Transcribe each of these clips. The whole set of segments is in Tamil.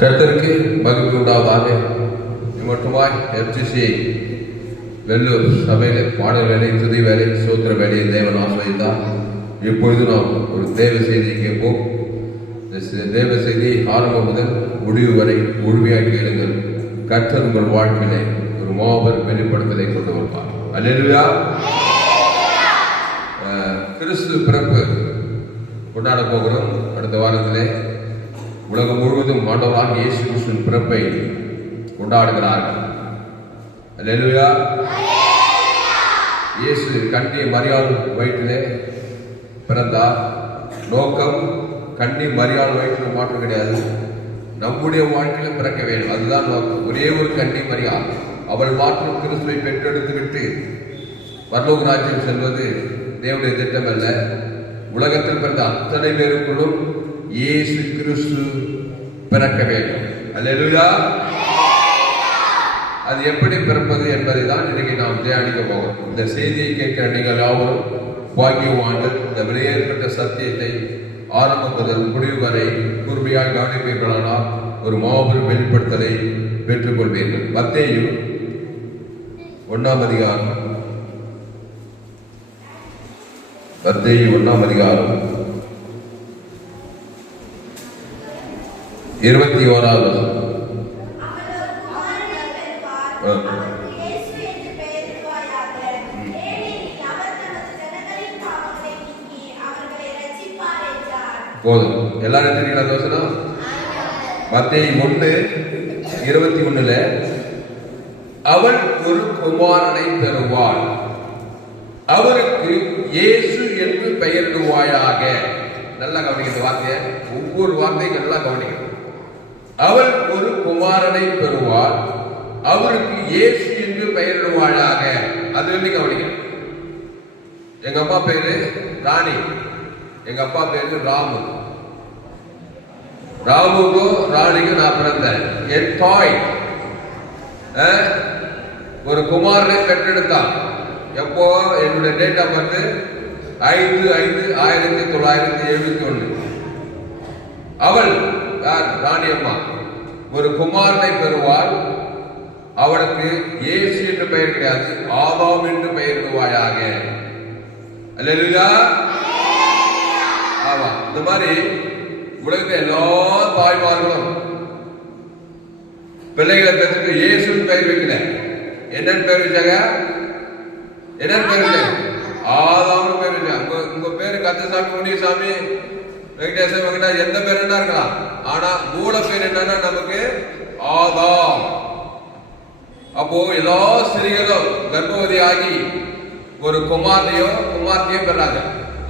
கர்த்தருக்கு மகிமை உண்டாவதாக. மட்டுமாய் FGC வெள்ளூர் சபையில பாடல் வேலை, துதி வேலை, சோத்திர வேலையை தேவன் ஆசிர்வதித்தார். இப்பொழுது நாம் ஒரு தேவ செய்தியை கேட்போம். தேவ செய்தி ஆரம்பம் முதல் முடிவு வரை முழுமையாக கேளுங்கள். கர்த்தர் உங்கள் வாழ்க்கையிலே ஒரு மாபெரும் வெளிப்படுத்தலை கொண்டு வருவார். அல்லேலூயா. கிறிஸ்து பிறப்பு கொண்டாட போகிறோம். அடுத்த வாரத்திலே உலகம் முழுவதும் ஆண்டவராக இயேசு கிறிஸ்துவின் பிறப்பை கொண்டாடுகிறார்கள். அல்லேலூயா. இயேசு கன்னி மரியாள் வயிற்றிலே பிறந்தார். நோக்கம் கன்னி மரியாள் வயிற்றில் மாற்றம் கிடையாது, நம்முடைய வாழ்க்கையில பிறக்க வேண்டும், அதுதான் நோக்கம். ஒரே ஒரு கன்னி மரியாள், அவள் மாற்றம் கிறிஸ்துவை பெற்றெடுத்து விட்டு பரலோக ராஜ்யம் செல்வது தேவனுடைய திட்டம் அல்ல. உலகத்தில் பிறந்த அத்தனை பேருக்குள்ளும் இயேசு கிறிஸ்து பிறக்க வேண்டும். அல்லேலூயா. அது எப்படி பிறப்பது என்பதை தான் இன்னைக்கு நாம் தியானிக்க போகிறோம். இந்த செய்தியை கேட்கிற நீங்கள் யாவரும் பாக்கியவான்கள். இந்த வெளியேற்பட்ட சத்தியத்தை ஆரம்பம் முதல் முடிவு வரை கூர்மையாக கவனிப்பீர்களானால் ஒரு மாபெரும் வெளிப்படுத்தலை பெற்றுக் கொள்வீர்கள். மத்தேயு 1ஆம் அதிகாரம், மத்தேயு 1ஆம் அதிகாரம் 21வது வசனம். போதும், எல்லாரும் தெரியுங்களா வசனம்? மத்தேயு 1:21 அவள் ஒரு குமாரனை பெறுவாள், அவருக்கு இயேசு என்று பெயரிடுவாயாக. நல்லா கவனிக்கிற வார்த்தையை, ஒவ்வொரு வார்த்தையும் நல்லா கவனிக்கணும். அவள் ஒரு குமாரனை பெறுவாள், அவருக்கு இயேசு என்று பெயரிடுவாளாக. அது வந்து கவனிக்கணும். எங்க அம்மா பேரு ராணி, எங்க அப்பா பேரு ராமு. ராமுக்கும் ராணிக்கும் நான் பிறந்தேன். என் தாய் ஒரு குமாரனை பெற்றெடுத்தான். எப்போ? என்னுடைய டேட் ஆஃப் பர்த் 5/5/1971. அவள் ராணி அம்மா ஒரு குமாரனை பெறுவாள், அவளுக்கு இயேசு என்று பெயர் கிடையாது, ஆதாம் என்று பெயரிடுவாயாக. அல்லேலூயா. ஆமா, இந்த மாதிரி உலகத்தில் எல்லா தாய்மார்களும் பிள்ளைகளை பெற்றுட்டு இயேசுன்னு பெயர் வைக்கல. என்னன்னு பெயர் வச்சாங்க? என்னன்னு பெயர் வச்சாங்க? ஆதாம்னு பெயர் வச்சாங்க. உங்க பேரு கந்தசாமி, முனியசாமி, வெங்கடேசன், வெங்கடா எந்த பேர் என்ன இருக்கலாம், ஆனா மூல பேர் என்னன்னா நமக்கு ஆதாம். அப்போ எல்லா ஸ்திரீகளும் கர்ப்பவதி ஆகி ஒரு குமாரனையோ குமார்த்தையோ பெறாங்க.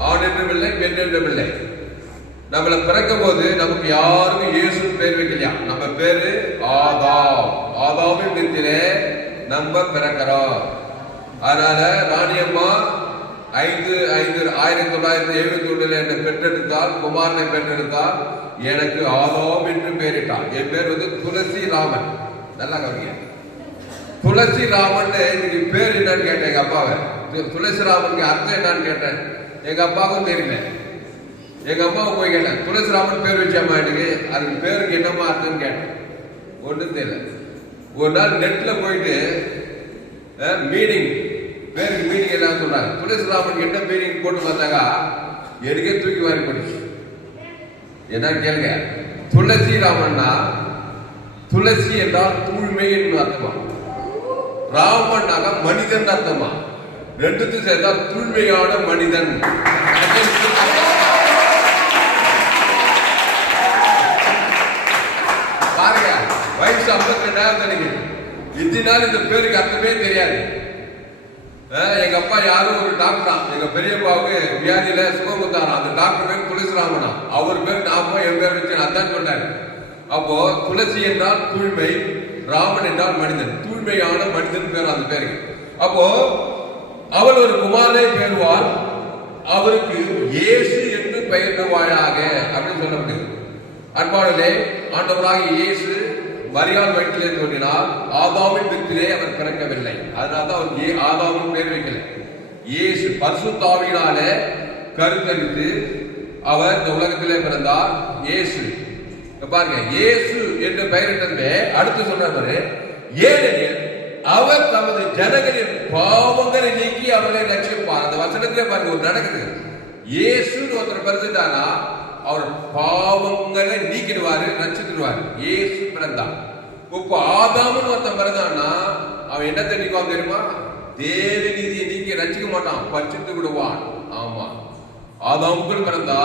ஆண் என்றும் இல்லை, பெண் என்றும் இல்லை. நம்மளை பிறக்கும் போது நமக்கு யாருக்கும் இயேசு பேர் வைக்கலையா. நம்ம பேரு ஆதாம். ஆதாமின் வித்திலே நம்ம பிறக்கிறோம். அதனால ராணியம்மா 5/5/1971 என்னை பெற்றெடுத்தால், குமாரனை பெற்றெடுத்தால், எனக்கு ஆதாம் என்று பெயரிட்டான். என் பேர் வந்து துளசி ராமன். நல்லா கவனிங்க, துளசி ராமன். இன்னைக்கு பேர் என்னன்னு கேட்டேன் எங்க அப்பாவை. துளசி ராமனுக்கு அர்த்தம் என்னன்னு கேட்டேன். எங்க அப்பாவுக்கும் தெரியல. எங்க அப்பாவை போய் கேட்டேன், துளசி ராமன் பேர் வச்சாமா, எனக்கு அதுக்கு பேருக்கு என்னமா அர்த்தம்னு கேட்டேன். ஒன்றும் தெரியல. ஒரு நாள் நெட்ல போயிட்டு மீனிங், பேருக்கு மீனிங் என்ன சொல்றாங்க, துளசி ராமன் என்ன மீனிங் போட்டு பார்த்தாக்கா எனக்கே தூக்கி வாரி போடுச்சு. என்ன கேளுங்க, துளசி ராமன்னா துளசி என்றால் தூய்மை என்று அர்த்தமா, ராமன்னாக மனிதன் அர்த்தமா, ரெண்டுத்தும் சேர்த்தா தூய்மையான மனிதன். பாருங்க, வயசு 52 இதனால இந்த பேருக்கு அர்த்தமே தெரியாது. எங்க அப்பா யாரும் ஒரு டாக்டர், எங்க பெரியப்பாவுக்கு வியாதியில சுகமுத்தாரா, அந்த டாக்டர் பேர் துளசிராமனா. அவர் பேர் நாம என் பேர் வச்சு அதான் சொன்னாரு. அப்போ துளசி என்றால் தூய்மை, ராமன் என்றால் மனிதன், தூய்மையான மனிதன் பேர் அந்த பேருக்கு. அப்போ அவள் ஒரு குமாரனை பெறுவாள், அவருக்கு இயேசு என்று பெயரிடுவாயாக அப்படின்னு சொல்ல முடியும். அன்பாளர்களே, ஆண்டவராக இயேசு மரியாள் வயிற்றிலே தோன்றினார். ஆதாமின் வித்திலே அவர் பிறக்கவில்லை. அதனால்தான் அவர் ஆதாமின் பேர் வைக்கல. இயேசு பரிசுத்த ஆவியினாலே கருத்தரித்து அவர் இந்த உலகத்திலே பிறந்தார். இயேசு பாருங்க, இயேசு என்று பெயரிட்டது. அடுத்து சொல்றாரு, ஏனெனில் அவர் தமது ஜனங்களின் பாவங்களை நீக்கி அவர்களை ரட்சிப்பார். அந்த வசனத்திலே பாருங்க, ஒரு நடக்குது. இயேசுன்னு ஒருத்தர் பிறந்துட்டானா அவர் பாவங்களை நீக்கிடுவாரு, ரட்சித்துடுவாரு. இயேசு பிறந்தான். இப்போ ஆதாம்னு ஒருத்தன் பிறந்தான்னா அவன் என்ன தெரிவிக்குவான் தெரியுமா? தேவ நீதியை நீக்கி ரட்சிக்க மாட்டான், பச்சித்து விடுவான். ஆமா, ஆதாமுக்குள் பிறந்தா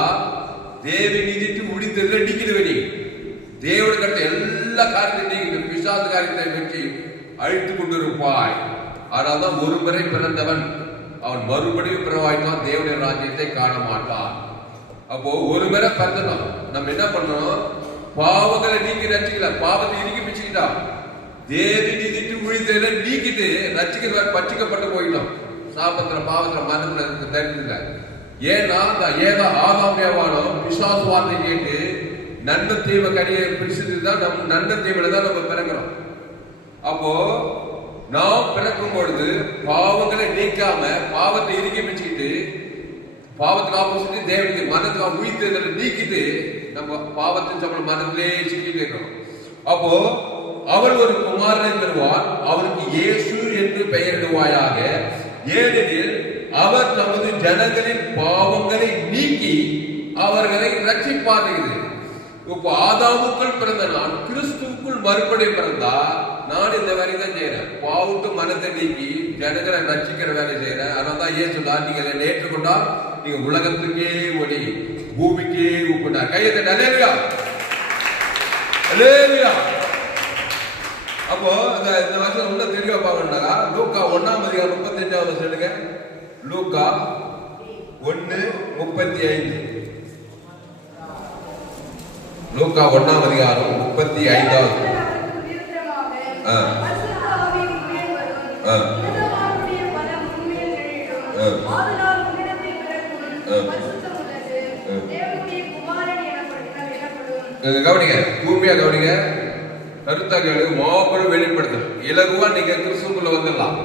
தேவ நீதிக்கு முடித்ததுல நீக்கிடுவனி. தேவன் கட்ட எல்லா காரியத்தையும் நீக்கிட்டு பிசாசு காரியத்தை வச்சு அழித்து கொண்டிருப்பாய். ஆனால்தான் ஒரு முறை பிறந்தவன் அவன் மறுபடியும் பிறவாய்த்தான் தேவனுடைய ராஜ்யத்தை காண மாட்டான். அப்போ ஒரு முறை பிறந்தோம், நம்ம என்ன பண்றோம்? பாவங்களை நீக்கி ரட்சிக்கல, பாவத்தை இறுக்கி பிச்சுக்கிட்டா. தேவி நீதிட்டு உழித்தல நீக்கிட்டு ரட்சிக்கிற பச்சிக்கப்பட்டு போயிட்டோம். சாபத்துல பாவத்துல மரணத்துல இருக்கு தெரிஞ்சல. ஏன்னா ஏதா ஆதாம் ஏவாளும் பிசாசு வார்த்தை கேட்டு நன்மை தீமை கனியை பிடிச்சதுதான் நம்ம நன்மை தீமையில தான் நம்ம பிறக்கிறோம். அப்போ நாம் பிறக்கும் பொழுது பாவங்களை நீக்காம பாவத்தை இறுக்கி பிச்சுக்கிட்டு பாவத்துக்கு ஆப்போசிட் தேவனுக்கு மனத்துக்கு உயிர்த்ததை நீக்கிட்டு நம்ம பாவத்தின் சம்பளம் மனத்திலே சிக்கிட்டு இருக்கிறோம். அப்போ அவர் ஒரு குமாரனை பெறுவார், அவருக்கு இயேசு என்று பெயரிடுவாயாக. ஏனெனில் அவர் தமது ஜனங்களின் பாவங்களை நீக்கி அவர்களை ரட்சிப்பார்கள். இப்போ ஆதாமுக்குள் பிறந்த நான் கிறிஸ்துவுக்குள் மறுபடியும் பிறந்தா நான் இந்த வேலை தான் செய்யறேன். பாவுக்கு மனத்தை நீக்கி ஜனங்களை ரட்சிக்கிற வேலை செய்யறேன். அதனால்தான் ஏன் சொல்லா, நீங்கள் என்னை ஏற்றுக்கொண்டா நீங்க உலகத்துக்கே ஒளி, பூமிக்கே உப்புனா. கையத்தை அலேலுயா, அலேலுயா. அப்போ இந்த வருஷம் உள்ள தெளிவா பார்க்கணும்னாக்கா லூக்கா 1:35 சொல்லுங்க. லூக்கா 1:35. லூக்கா 1:35. கவனிங்க, பூமியா கவனிங்க, கருத்தாக்கள் மாபெரும் வெளிப்படுத்தல். இலகுவா நீங்க கிறிஸ்துக்குள்ள வந்துடலாம்.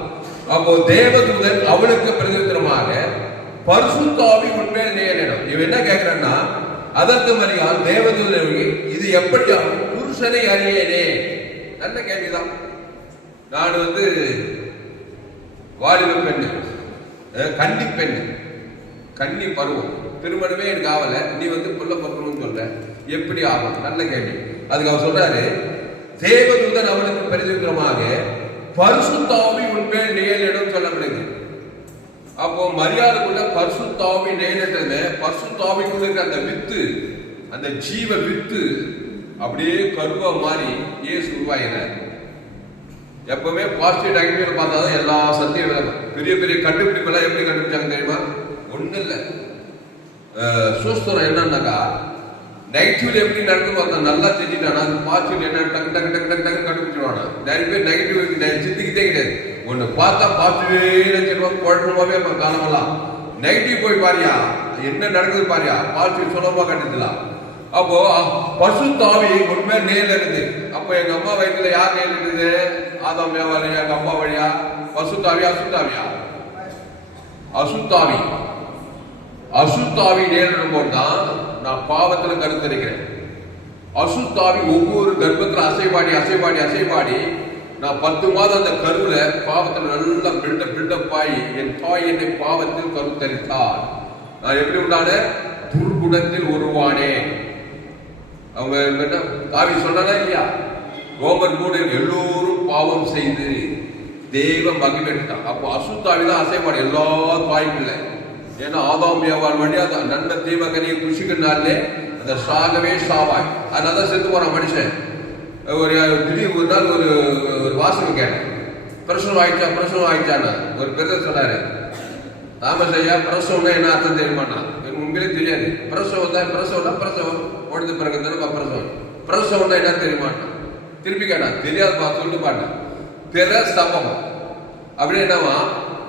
அப்போ தேவதூதன் அவளுக்கு பிரதித்திரமாக பரிசுத்த ஆவி உண்மையில நேரிடும். இவன் என்ன கேட்கிறான்னா, அதற்கு மரியாள் தேவதூதன் இது எப்படி புருஷனை அறியேனே. நல்ல கேள்விதான். நான் வாலிப பெண், கன்னி பெண், கன்னி பருவம், திருமணமே எனக்கு ஆகல, நீ புள்ள பருவம்னு சொல்ற, எப்படி ஆகும்? நல்ல கேள்வி. அதுக்கு அவர் சொல்றாரு, தேவதூதன் அவனுக்கு பிரதித்திரமாக பரிசுத்த ஆவி உண்மையில் நேரிடும் சொல்லப்படுது. அப்போ மரியாதைக்குள்ள பரிசுத்த ஆவி நேரிட்டது. பரிசுத்த ஆவிக்குள்ள இருக்கிற அந்த வித்து, அந்த ஜீவ வித்து அப்படியே கருவா மாறி இயேசு உருவாயினார். எப்பவுமே பாசிட்டிவ் நெகட்டிவ் பார்த்தாதான் எல்லா சத்தியம் விளக்கும். பெரிய பெரிய கண்டுபிடிப்பு எல்லாம் எப்படி கண்டுபிடிச்சாங்க தெரியுமா? ஒண்ணு இல்ல, சூஸ்திரம் என்னன்னாக்கா நெகட்டிவ்ல எப்படி நடக்கும் நல்லா தெரிஞ்சுட்டானா அது பாசிட்டிவ் என்ன டக்கு டக்கு டக்கு டக்கு டக்கு கண்டுபிடிச்சிருவானா. நிறைய பேர் நெகட்டிவ் சிந்திக்கிட்டே கிடையாது. ஒண்ணு பார்த்தா பாசிட்டிவே நினைச்சிருவாங்க, குழப்பமாவே காலமெல்லாம். நெகட்டிவ் போய் பாரியா, என்ன நடக்குது பாரியா, பாசிட்டிவ் சுலபமா கண்டுக்கலாம். அப்போ பரிசுத்த ஆவி உண்மை நேர்ல இருந்து. அப்போ எங்க அம்மா வயிற்றுல யார் நேர்ல இருக்குது? ஆதாம் வழியா, எங்க அம்மா வழியா? பரிசுத்தாவியா அசுத்தாவியா? அசுத்தாவி. அசுத்தாவி நேரிடும் போதுதான் நான் பாவத்துல கருத்தரிக்கிறேன். அசுத்தாவி ஒவ்வொரு கர்ப்பத்துல அசைபாடி அசைபாடி அசைபாடி நான் 10 மாதம் அந்த கருவுல பாவத்துல நல்லா பில்டப் ஆகி என் தாய் என்னை பாவத்தில் கருத்தரித்தார். நான் எப்படி உண்டான துர்குணத்தில் உருவானே. அவங்க தாவி சொன்னா இல்லையா, ரோமர் 3 எல்லோரும் பாவம் செய்து தெய்வ மகிழ்ச்சான். அப்போ அசுத்தாவிதான் அசைப்பாடு எல்லா தாய்க்குள்ள. ஏன்னா ஆதாம் ஏவாள் வழியா அந்த நன்மை தீமை கனியை புஷிக்கினாலே அந்த சாகவே சாவாய். அதனாலதான் செத்து போறான் மனுஷன். ஒரு திடீர் ஒரு நாள் ஒரு வாசகம் கேட்டேன், பிரசவம் ஆயிடுச்சான்னு ஒரு பெருசர் சொன்னாரு. தாமஸ் ஐயா, பிரசவம்னா என்ன அர்த்தம் தெரியுமாண்ணா? எனக்கு உண்மையிலே தெரியாது. பிரசவம்னா பிரசவம் உடனே பிறகு தானே பிரசவம். பிரசவம்னா என்ன தெரியுமாண்ணா? திருப்பி கேட்டா, தெரியாதுப்பா சொல்லிட்டு பாட்டேன். பிற சமம் அப்படின்னு என்னவா?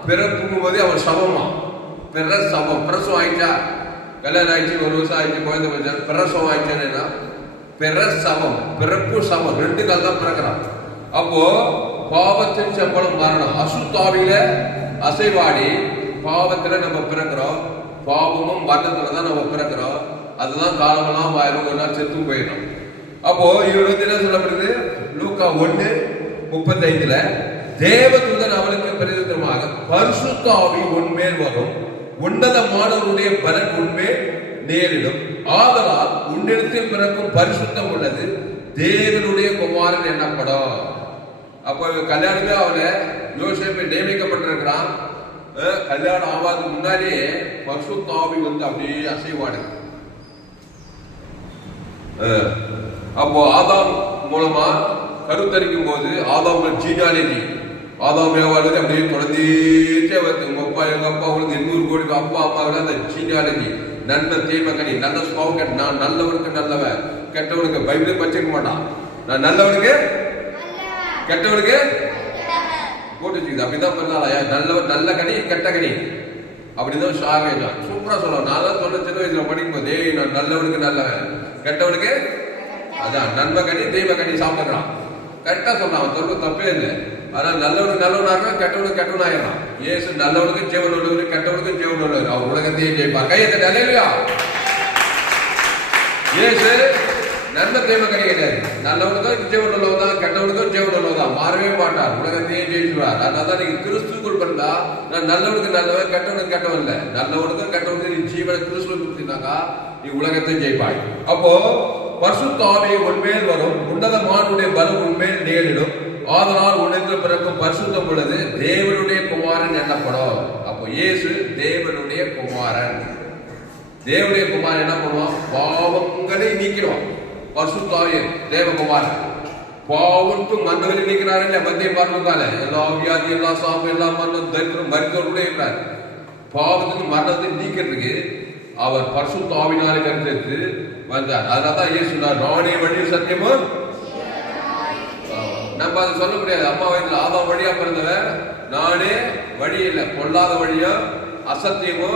பிறப்பும் போதே அவன் சமமா. பிற சமம். பிரசவம் ஆயிடுச்சா, கல்யாணம் ஆயிடுச்சு, 1 வருஷம் ஆயிடுச்சு, குழந்தை போச்சா, பிரசவம் ஆயிடுச்சுன்னா பிற சமம், பிறப்பு சமம், 2 கால் தான் பிறக்கிறான். அப்போ பாவத்தின் சம்பளம் மரணம். அசுத்தாவில அசைவாடி பாவத்துல நம்ம பிறக்கிறோம். பாவமும் மரணத்துல தான் நம்ம பிறக்கிறோம். அதுதான் காலமெல்லாம் ஆயிரம், ஒரு நாள் செத்தும் போயிடும். அப்போ இவர் வந்து என்ன சொல்லப்படுது? லூக்கா 1:35 தேவதூதன் அவனுக்கு பிரதியுத்தரமாக பரிசுத்த ஆவி உன்மேல் வரும், உன்னதமானவருடைய பலன் உன்மேல் நேரிடும், ஆதலால் உன்னிடத்தில் பிறக்கும் பரிசுத்தம் உள்ளது தேவனுடைய குமாரன் என்னப்படும். அப்போ கல்யாணமே அவனை யோசேப்பை நியமிக்கப்பட்டிருக்கிறான். கல்யாணம் ஆவாதுக்கு முன்னாடியே பரிசுத்த ஆவி வந்து அப்படியே அசைவாடு. அப்போ ஆதாம் மூலமா கருத்தரிக்கும் போது ஆதாம் ஜீனாலஜி, ஆதாம் ஏவாளுக்கு அப்படியே தொடர்ந்தே வருது. உங்க அப்பா எங்க அப்பா உங்களுக்கு 800 கோடிக்கு அப்பா அம்மா அந்த ஜீனாலஜி, நன்மை தீமை கனி, நல்ல சுபாவம் கெட்ட, நான் நல்லவனுக்கு நல்லவன், கெட்டவனுக்கு பைபிளே படிச்சுக்க மாட்டான். நான் நல்லவனுக்கு கெட்டவனுக்கு போட்டு வச்சுக்குது. அப்படிதான் பண்ணாலயா? நல்லவன் நல்ல கனி கெட்ட கனி அப்படிதான் ஷாகேஜா சூப்பரா சொல்லுவான். நான் தான் சொன்ன சின்ன வயசுல படிக்கும் போது நான் நல்லவனுக்கு நல்லவன், கெட்டவனுக்கு அதான் நன்மை கனி தெய்வ கனி சாப்பிடுறான். கரெக்டா சொல்றான், அவன் சொல்றது தப்பே இல்லை. ஆனா நல்லவனுக்கு நல்லவனாக கெட்டவனுக்கு கெட்டவன் ஆயிடறான். ஏசு நல்லவனுக்கு ஜீவன் உள்ளவர், கெட்டவனுக்கு ஜீவன் உள்ளவர், அவர் உலகத்தையே ஜெயிப்பார். கையை தட்டி அல்லேலூயா. ஏசு நன்மை தெய்வ கனி கிடையாது. நல்லவனுக்கும் ஜீவன் உள்ளவர் தான், கெட்டவனுக்கும் ஜீவன் உள்ளவர் தான், மாறவே மாட்டார், உலகத்தையே ஜெயிச்சுவார். அதனாலதான் நீங்க கிறிஸ்துக்குள் பிறந்தா நான் நல்லவனுக்கு நல்லவன் கெட்டவனுக்கு கெட்டவன் இல்லை, நல்லவனுக்கும் கெட்டவனுக்கு நீ ஜீவனை கிறிஸ்துவ கொடுத்தீங்கன்னாக்கா நீ உலகத்தை ஜெயிப்பாய். அப்போ பரிசுத்த ஆவி உன்மேல் வரும், உன்னதமானுடைய பலம் உன்மேல் நேரிடும், ஆதலால் உனக்கு பிறக்கும் பரிசுத்தம் உள்ளது தேவனுடைய குமாரன் என்னப்படும். அப்போ இயேசு தேவனுடைய குமாரன். தேவனுடைய குமாரன் என்ன பண்ணுவான்? பாவங்களை நீக்கிடுவான். பரிசுத்த ஆவி தேவகுமாரன் பாவத்து மன்னவரை நீக்கிறார் இல்ல, மத்திய மரணத்தால எல்லா வியாதி எல்லா சாபம் எல்லா மரணம் தரித்திரம் மருத்துவர் கூட இருக்கிறார். பாவத்துக்கு மரணத்தை நீக்கிறதுக்கு அவர் பரிசுத்த ஆவினாலே கருத்தெடுத்து வந்தார். அதனாலதான் இயேசு சொன்னார், நானே வழி சத்தியமும். நம்ம அதை சொல்ல முடியாது. அம்மா வயதுல ஆதாம் வழியா பிறந்தவன் நானே வழி இல்லை, பொல்லாத வழியோ அசத்தியமோ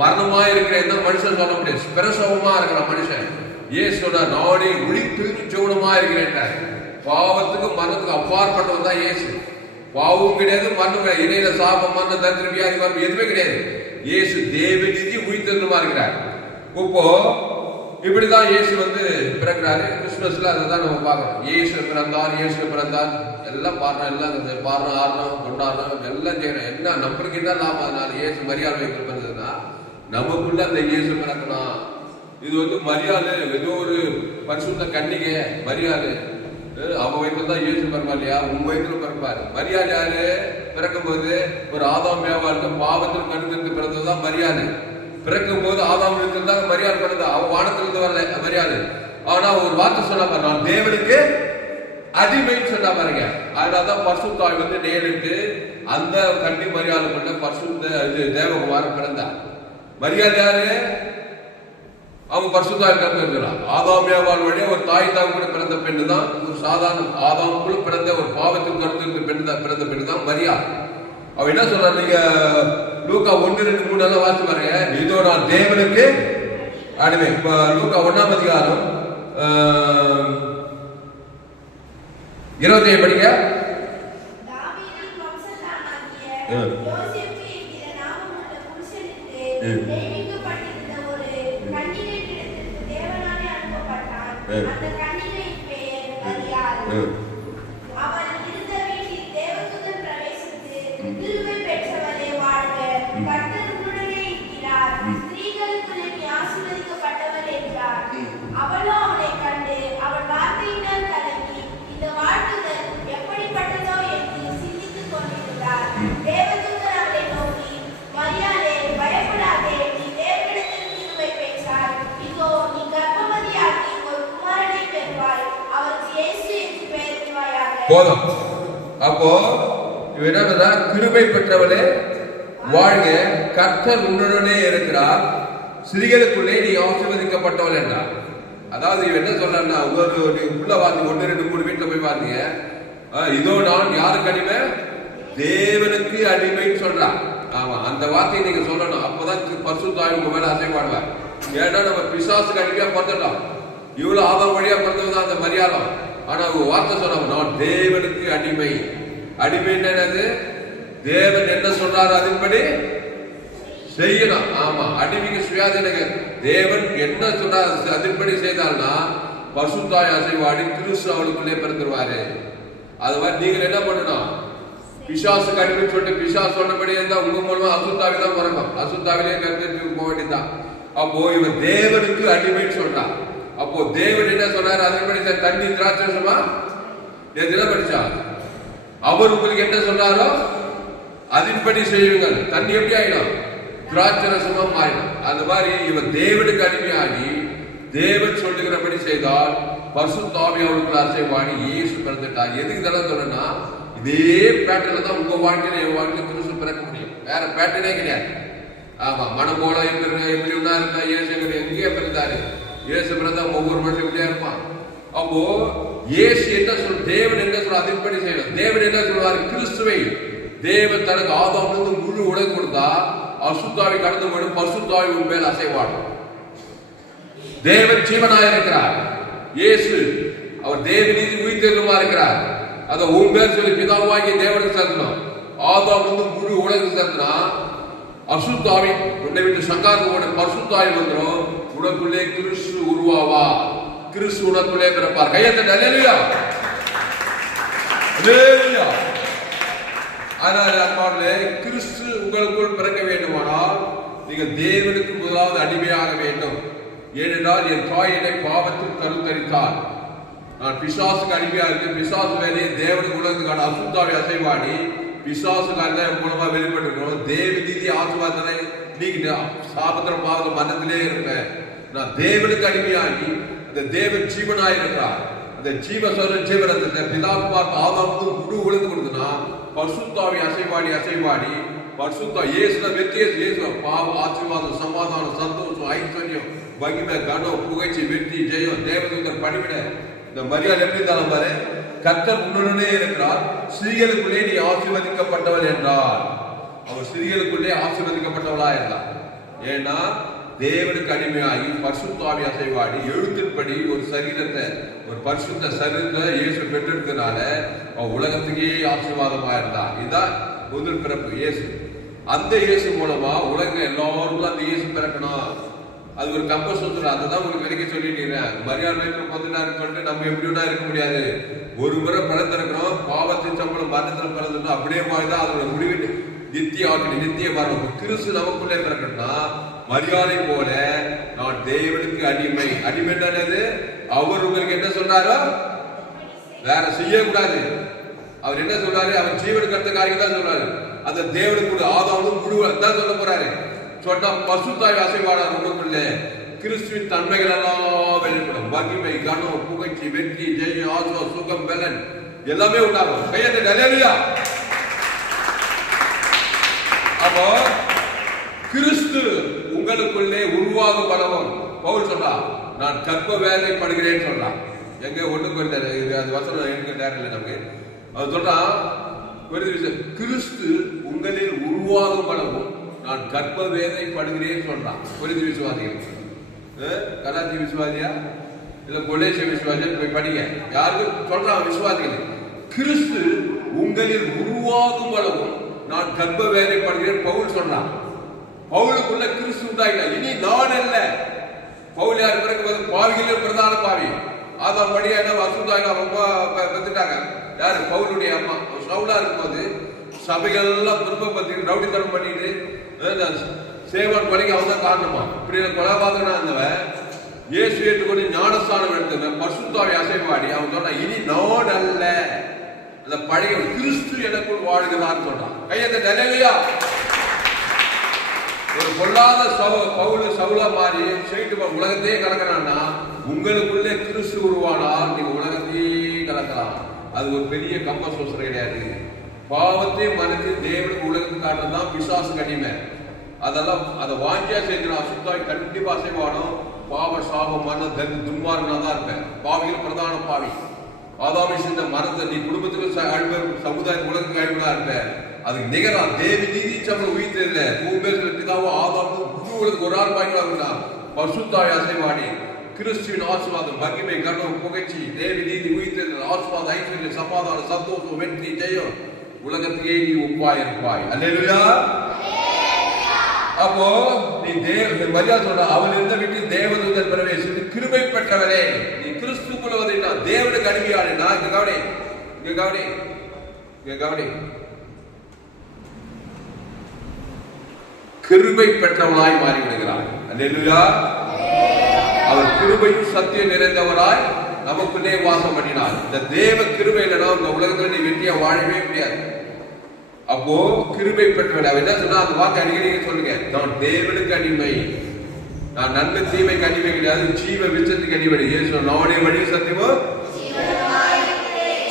மரணமா இருக்கிறேன் மனுஷன் சொல்ல முடியாது. பிரசவமா இருக்கிறான் மனுஷன். இயேசு சொன்னார், நானே ஒளித்து ஜீவனமா இருக்கிறேன். பாவத்துக்கு மரணத்துக்கு அப்பாற்பட்டவன் தான் இயேசு. பாவமும் கிடையாது, மரணம் கிடையாது, இணையில சாபம் மரணம் தரித்திரம் வியாதி மரணம் எதுவுமே கிடையாது. இயேசு தேவநீதி உயிர்த்தெழுந்தமா இருக்கிறார். இப்போ இப்படிதான் இயேசு வந்து பிறக்கிறாரு. கிறிஸ்துமஸ்ல அதை தான் நம்ம பார்க்கறோம். இயேசு பிறந்தார், இயேசு பிறந்தார் எல்லாம் பாடுறோம், எல்லாம் பாடுறோம், ஆடுறோம், கொண்டாடுறோம், எல்லாம் செய்யறோம். என்ன நம்மளுக்கு என்ன லாபம்? அதனால இயேசு மரியாதை வைத்து பிறந்ததுன்னா நமக்குள்ள அந்த இயேசு பிறக்கணும். இது வந்து மரியாதை ஏதோ ஒரு பரிசுத்த கன்னிகை மரியாதை, அவ வயிற்றுல தான் இயேசு பிறப்பா இல்லையா? உங்க வயிற்றுல பிறப்பாரு. மரியாதை யாரு? பிறக்கும் போது ஒரு ஆதாம் ஏவாளுக்கு பாவத்தில் கருத்து பிறந்ததுதான் மரியாதை. பிறக்கும் போது ஆதாம் தான் மரியாதை பிறந்தா, அவன் வானத்திலிருந்து வரல மரியாதை. ஆனா ஒரு வார்த்தை சொன்னா பாரு, நான் தேவனுக்கு அடிமைன்னு சொன்னா பாருங்க. அதனாலதான் பரிசுத்த ஆவி வந்து நேரிட்டு அந்த கன்னி மரியாதை பண்ண பரிசுத்த தேவகுமாரன் பிறந்தார். மரியாதை யாரு? அவன் பரிசுத்தாய் கருத்து இருக்கிறான். ஆதாம் ஏவாள் வழியா ஒரு தாய் தாவு கூட பிறந்த பெண்ணு தான், ஒரு சாதாரண ஆதாமுக்குள்ள பிறந்த ஒரு பாவத்தின் கருத்து பிறந்த பெண்ணு தான் மரியாள். அவ என்ன சொல்ற? நீங்க லூக்கா 1:2-3 எல்லாம் வாசி பாருங்க. இதோ நான் தேவனுக்கு அடிமை. இப்ப லூக்கா 1ஆம் அதிகாரம் 27 படிங்க. அந்த கன்னிகையின் பெயர் மரியாள். அவள் இருந்த வீட்டில் தேவதூதன் பிரவேசித்து, கிருபை பெற்றவளே வாழ்க, கர்த்தர் உன்னுடனே இருக்கிறார், ஸ்திரீகளுக்குள்ளே நீ ஆசீர்வதிக்கப்பட்டவள் என்றார். அவளோ அவனை கண்டு அவள் வார்த்தையினால் கலங்கி இந்த வாழ்த்துதல் எப்படிப்பட்டதோ என்று சிந்தித்துக் கொண்டிருந்தார். தேவதூதன் அவளை நோக்கி, மரியாளே, பயப்படாதே, நீ தேவனிடத்தில் கிருபை பெற்றாய். இதோ நீ கர்ப்பவதியாகி போதும். அப்போ என்ன? கிருபை பெற்றவளே வாழ்க, கர்த்தர் உன்னுடனே இருக்கிறார், ஸ்திரீகளுக்குள்ளே நீ ஆசீர்வதிக்கப்பட்டவள் என்றார். அதாவது இவன் என்ன சொல்றான்னா, உள்ள வாங்க 1, 2, 3 வீட்டுல போய் பாருங்க. இதோ நான் யாருக்கு அடிமை? தேவனுக்கு அடிமைன்னு சொல்றான். ஆமா, அந்த வார்த்தையை நீங்க சொல்லணும். அப்பதான் பரிசுத்த ஆவி உங்க மேல அசைவாடுவார். ஏன்னா நம்ம பிசாசுக்கு அடிமையா பிறந்துடலாம். இவ்வளவு ஆதாம் வழியா பிறந்தவதான் அந்த மரியாதை. ஆனா வார்த்தை சொன்னாங்க, நான் தேவனுக்கு அடிமை. அடிமை என்னது? தேவன் என்ன சொல்றாரு அதன்படி செய்யணும். ஆமா, அடிமைக்கு சுயாதீனங்க. தேவன் என்ன சொன்னார் அதன்படி செய்தால்னா பரிசுத்தாய் அசைவாடி கிறிஸ்து அவளுக்குள்ளே பிறந்துருவாரு. அது மாதிரி நீங்கள் என்ன பண்ணணும்? பிசாசு கடிமை சொல்லிட்டு பிசாசு சொன்னபடி இருந்தா உங்க மூலமா அசுத்தாவி தான் பிறக்கும். அசுத்தாவிலே கருத்து போக வேண்டியதுதான். அப்போ இவன் தேவனுக்கு அடிமைன்னு சொல்றான். அப்போ தேவன் என்ன சொன்னாரு? அதன்படி தண்ணி திராட்சரசமா எதுல படிச்சா அவர் உங்களுக்கு என்ன சொன்னாரோ அதன்படி செய்யுங்கள். தண்ணி எப்படி ஆயிடும்? திராட்சரசமா மாறிடும். அந்த மாதிரி இவன் தேவனுக்கு அடிமையாகி தேவன் சொல்லுகிறபடி செய்தால் பரிசுத்த ஆவி அவருக்குள்ள அசைவாடி இயேசு பிறந்துட்டார். எதுக்கு இதெல்லாம் சொல்லணும்னா இதே பேட்டர்ல தான் உங்க வாழ்க்கையில என் வாழ்க்கையில கிறிஸ்து பிறக்க முடியும். வேற பேட்டர்னே கிடையாது. ஆமா, மனம் போல எப்படி ஒன்னா இருந்தா இயேசு எங்கேயே பிறந்தாரு. இயேசு பிறந்தா ஒவ்வொரு வருஷம் எப்படியா இருப்பான். அப்போ இயேசு என்ன சொல், தேவன் என்ன சொல்ற அதன்படி செய்யணும். தேவன் என்ன சொல்வாரு? கிறிஸ்துவை தேவன் தனக்கு ஆதாமிலிருந்து முழு உலகம் கொடுத்தா அசுத்தாவி கடந்து போயிடும். பரிசுத்தாவி உன் மேல் அசைவாடும். தேவன் ஜீவனாக இருக்கிறார். இயேசு அவர் தேவ நீதி உயிர்த்தெழுமா இருக்கிறார். அத உன் பேர் சொல்லி பிதாவாகிய தேவனுக்கு செலுத்தணும். ஆதாமிலிருந்து முழு உலகம் செலுத்தினா அசுத்தாவி உன்னை விட்டு சங்காரத்தோட பரிசுத்தாவி வந்துடும். உனக்குள்ளே கிறிஸ்து உருவாவா. கிறிஸ்து உனக்குள்ளே பிறப்பார். கையத்தட்ட அல்லேலூயா, அல்லேலூயா. அதனால அன்பார்களே, கிறிஸ்து உங்களுக்குள் பிறக்க வேண்டுமானால் நீங்கள் தேவனுக்கு முதலாவது அடிமையாக வேண்டும். ஏனென்றால் என் தாய் என்னை பாவத்தில் கருத்தரித்தார். நான் பிசாசுக்கு அடிமையா இருக்கு. பிசாசு வேலையை தேவனுக்கு உலகத்துக்கான அசுத்தாவை அசைவாடி பிசாசுக்கான மூலமா வெளிப்பட்டுக்கிறோம். தேவ நீதி ஆசீர்வாதத்தை நீங்க சாபத்திரம் பாவத்தில் மனத்திலே இருப்பேன். நான் தேவனுக்கு அடிமையாகி அந்த தேவன் ஜீவனாய் இருக்கிறார். அந்த ஜீவரத்தை பிதாகுமார் ஆதாமுக்கு முழு உலகு கொடுத்துனா பரிசுத்தாவி அசைவாடி பரிசுத்தா இயேசுல வெற்றியே இயேசு பாவம் ஆசீர்வாதம் சமாதானம் சந்தோஷம் ஐஸ்வர்யம் மகிமை கனம் புகழ்ச்சி வெற்றி ஜெயம் தேவதூதர் பணிவிட இந்த மரியாதை எப்படி இருந்தாலும் பாரு. கர்த்தர் உன்னுடனே இருக்கிறார். ஸ்திரீகளுக்குள்ளே நீ ஆசீர்வதிக்கப்பட்டவள் என்றார். அவர் ஸ்திரீகளுக்குள்ளே ஆசீர்வதிக்கப்பட்டவளா இருந்தார். ஏன்னா தேவனுக்கு அடிமையாகி பரிசுத்தாவி அசைவாடி எழுத்தின்படி ஒரு சரீரத்தை ஒரு பரிசுத்த சரீரத்தை இயேசு பெற்றெடுத்தனால அவன் உலகத்துக்கே ஆசீர்வாதமா இருந்தார். இதுதான் முதல் பிறப்பு இயேசு. அந்த இயேசு மூலமா உலகம் எல்லாருக்கும் அந்த இயேசு பிறக்கணும். அது ஒரு கம்பஸ் சொல்றேன். அதை தான் உங்களுக்கு வரைக்கும் சொல்லிட்டீங்க. மரியாதை பொதுனாரு சொல்லிட்டு நம்ம எப்படின்னா இருக்க முடியாது. ஒரு முறை பிறந்திருக்கிறோம். பாவத்தின் சம்பளம் மரணத்தில் பிறந்துட்டோம். அப்படியே போய்தான் அதோட முடிவு நித்திய ஆக்கணும். நித்திய மரணம். கிறிஸ்து நமக்குள்ளே பிறக்கணும்னா மரியாதை போல நான் தேவனுக்கு அடிமை. அடிமைன்றது அவர் உங்களுக்கு என்ன சொன்னாரோ வேற செய்யக்கூடாது. அவர் என்ன சொல்றாரு? அவர் ஜீவனுக்கு அடுத்த காரியம் தான் சொல்றாரு. அந்த தேவனுக்கு ஆதாமும் முழு தான் சொல்ல போறாரு. சொன்னா பரிசுத்தாய் அசைவாடார். உங்களுக்குள்ளே கிறிஸ்துவின் தன்மைகள் எல்லாம் வெளிப்படும். மகிமை கனம் புகழ்ச்சி வெற்றி ஜெயம் ஆசோ சுகம் பலன் எல்லாமே உண்டாகும். கையத்தை அல்லேலூயா. அப்போ கிறிஸ்து உங்களுக்குள்ளே உருவாகும் பலவும் பவுல் சொல்றான். நான் கற்ப வேதனைப்படுகிறேன்னு சொல்றான். எங்க ஒண்ணுக்கு அது வசனம் எங்க நேரம் இல்லை நமக்கு. அது சொல்றான் கிறிஸ்து உங்களில் உருவாகும் பலவும் நான் கற்ப வேதனைப்படுகிறேன்னு சொல்றான். புரிந்து விசுவாசிகள் கலாச்சி விசுவாசியா இல்ல கொலேசிய விசுவாசியா போய் படிங்க. யாருக்கும் சொல்றான் விசுவாசிகள். கிறிஸ்து உங்களில் உருவாகும் அளவும் நான் கர்ப்ப வேதனைப்படுகிறேன் பவுல் சொல்றான். பவுலுக்குள்ள கிறிஸ்து உண்டாயில. இனி நான் அல்ல. பவுல் யார் பிறகு பாவிகளில் பிரதான பாவி. அதான் படியா என்ன வசுந்தாயில ரொம்ப பெற்றுட்டாங்க. யாரு? பவுலுடைய அம்மா. சவுலா இருக்கும்போது சபைகள் எல்லாம் துன்பப்பட்டு ரவுடித்தனம் பண்ணிட்டு சேவன் கொலைக்கு அவன் தான் காரணமா. இப்படி கொலைபாதகனா இருந்தவன் இயேசு ஏற்றுக்கொண்டு ஞானஸ்தானம் எடுத்தவன் பரிசுத்தாவை அசைவாடி அவன் சொன்னா இனி நான் அல்ல, அந்த பழைய கிறிஸ்து எனக்குள் வாழ்கிறான்னு சொல்றான். கையத்தை அல்லேலூயா. ஒரு பொல்லாத பவுல் சவுலா மாறி செய்து உலகத்தையே கலக்கிறான்னா உங்களுக்குள்ளே கிறிஸ்து உருவானால் நீங்க உலகத்தையே கலக்கலாம். அது ஒரு பெரிய கம்ப சோசனை கிடையாது. பாவத்தையும் மனத்தை தேவனுக்கு உலகத்துக்கு காட்டுறதுதான் பிசாசு கடிமை. அதெல்லாம் அதை வாஞ்சியா செய்யணும். அசுத்தாய் கண்டிப்பா அசைவாடும். பாவ சாபம் மரண துன்மார்கனா தான் இருப்பேன். பாவிகள் பிரதான பாவி. ஆதாமி செஞ்ச மரத்தை நீ குடும்பத்துக்கு சமுதாய உலகத்துக்கு அழிவுனா இருப்ப. அதுக்கு நிகரா தேவி நீதி சம்பளம் உயிர்த்ததில்லை. பூபேஸ்வர பிதாவும் ஆதாமும் முழு உலகம் ஒரு ஆள் பாய்களா இருந்தா பரிசுத்தாய் அசைவாடி கிறிஸ்துவின் ஆசீர்வாதம் மகிமை கனம் புகழ்ச்சி தேவி நீதி உயிர்த்ததில் ஆசீர்வாதம் ஐஸ்வர்யம் சமாதானம் சந்தோஷம் வெற்றி ஜெயம் உலகத்தையே நீ ஒப்பாய் இருப்பாய். அல்லேலூயா. அப்போ நீ மரியாதை சொல்ற அவள் இருந்த வீட்டில் தேவதூதன் பிரவேசித்து கிருபை பெற்றவரே நீ கிறிஸ்துக்குள்ள வந்தீங்கன்னா தேவனுக்கு அடிமையாளு. நான் இங்க கவனி, இங்க கவனி, இங்க கவனி. கிருபை பெற்றவனாய் மாறி விடுகிறார். அல்லேலூயா. அவர் கிருபையும் சத்தியம் நிறைந்தவராய் நமக்குள்ளே வாசம் பண்ணினார். இந்த தேவ கிருபை இல்லைன்னா இந்த உலகத்துல நீ வெற்றியா வாழவே முடியாது. அப்போ கிருபை பெற்றவன் அவன் என்ன சொன்னா அந்த வார்த்தை அடிக்கடி சொல்லுங்க, நான் தேவனுக்கு அடிமை, நான் நன்மை தீமைக்கு அடிமை கிடையாது, ஜீவ விச்சத்துக்கு அடிமை. ஏசு நானே வழி சத்தியமும்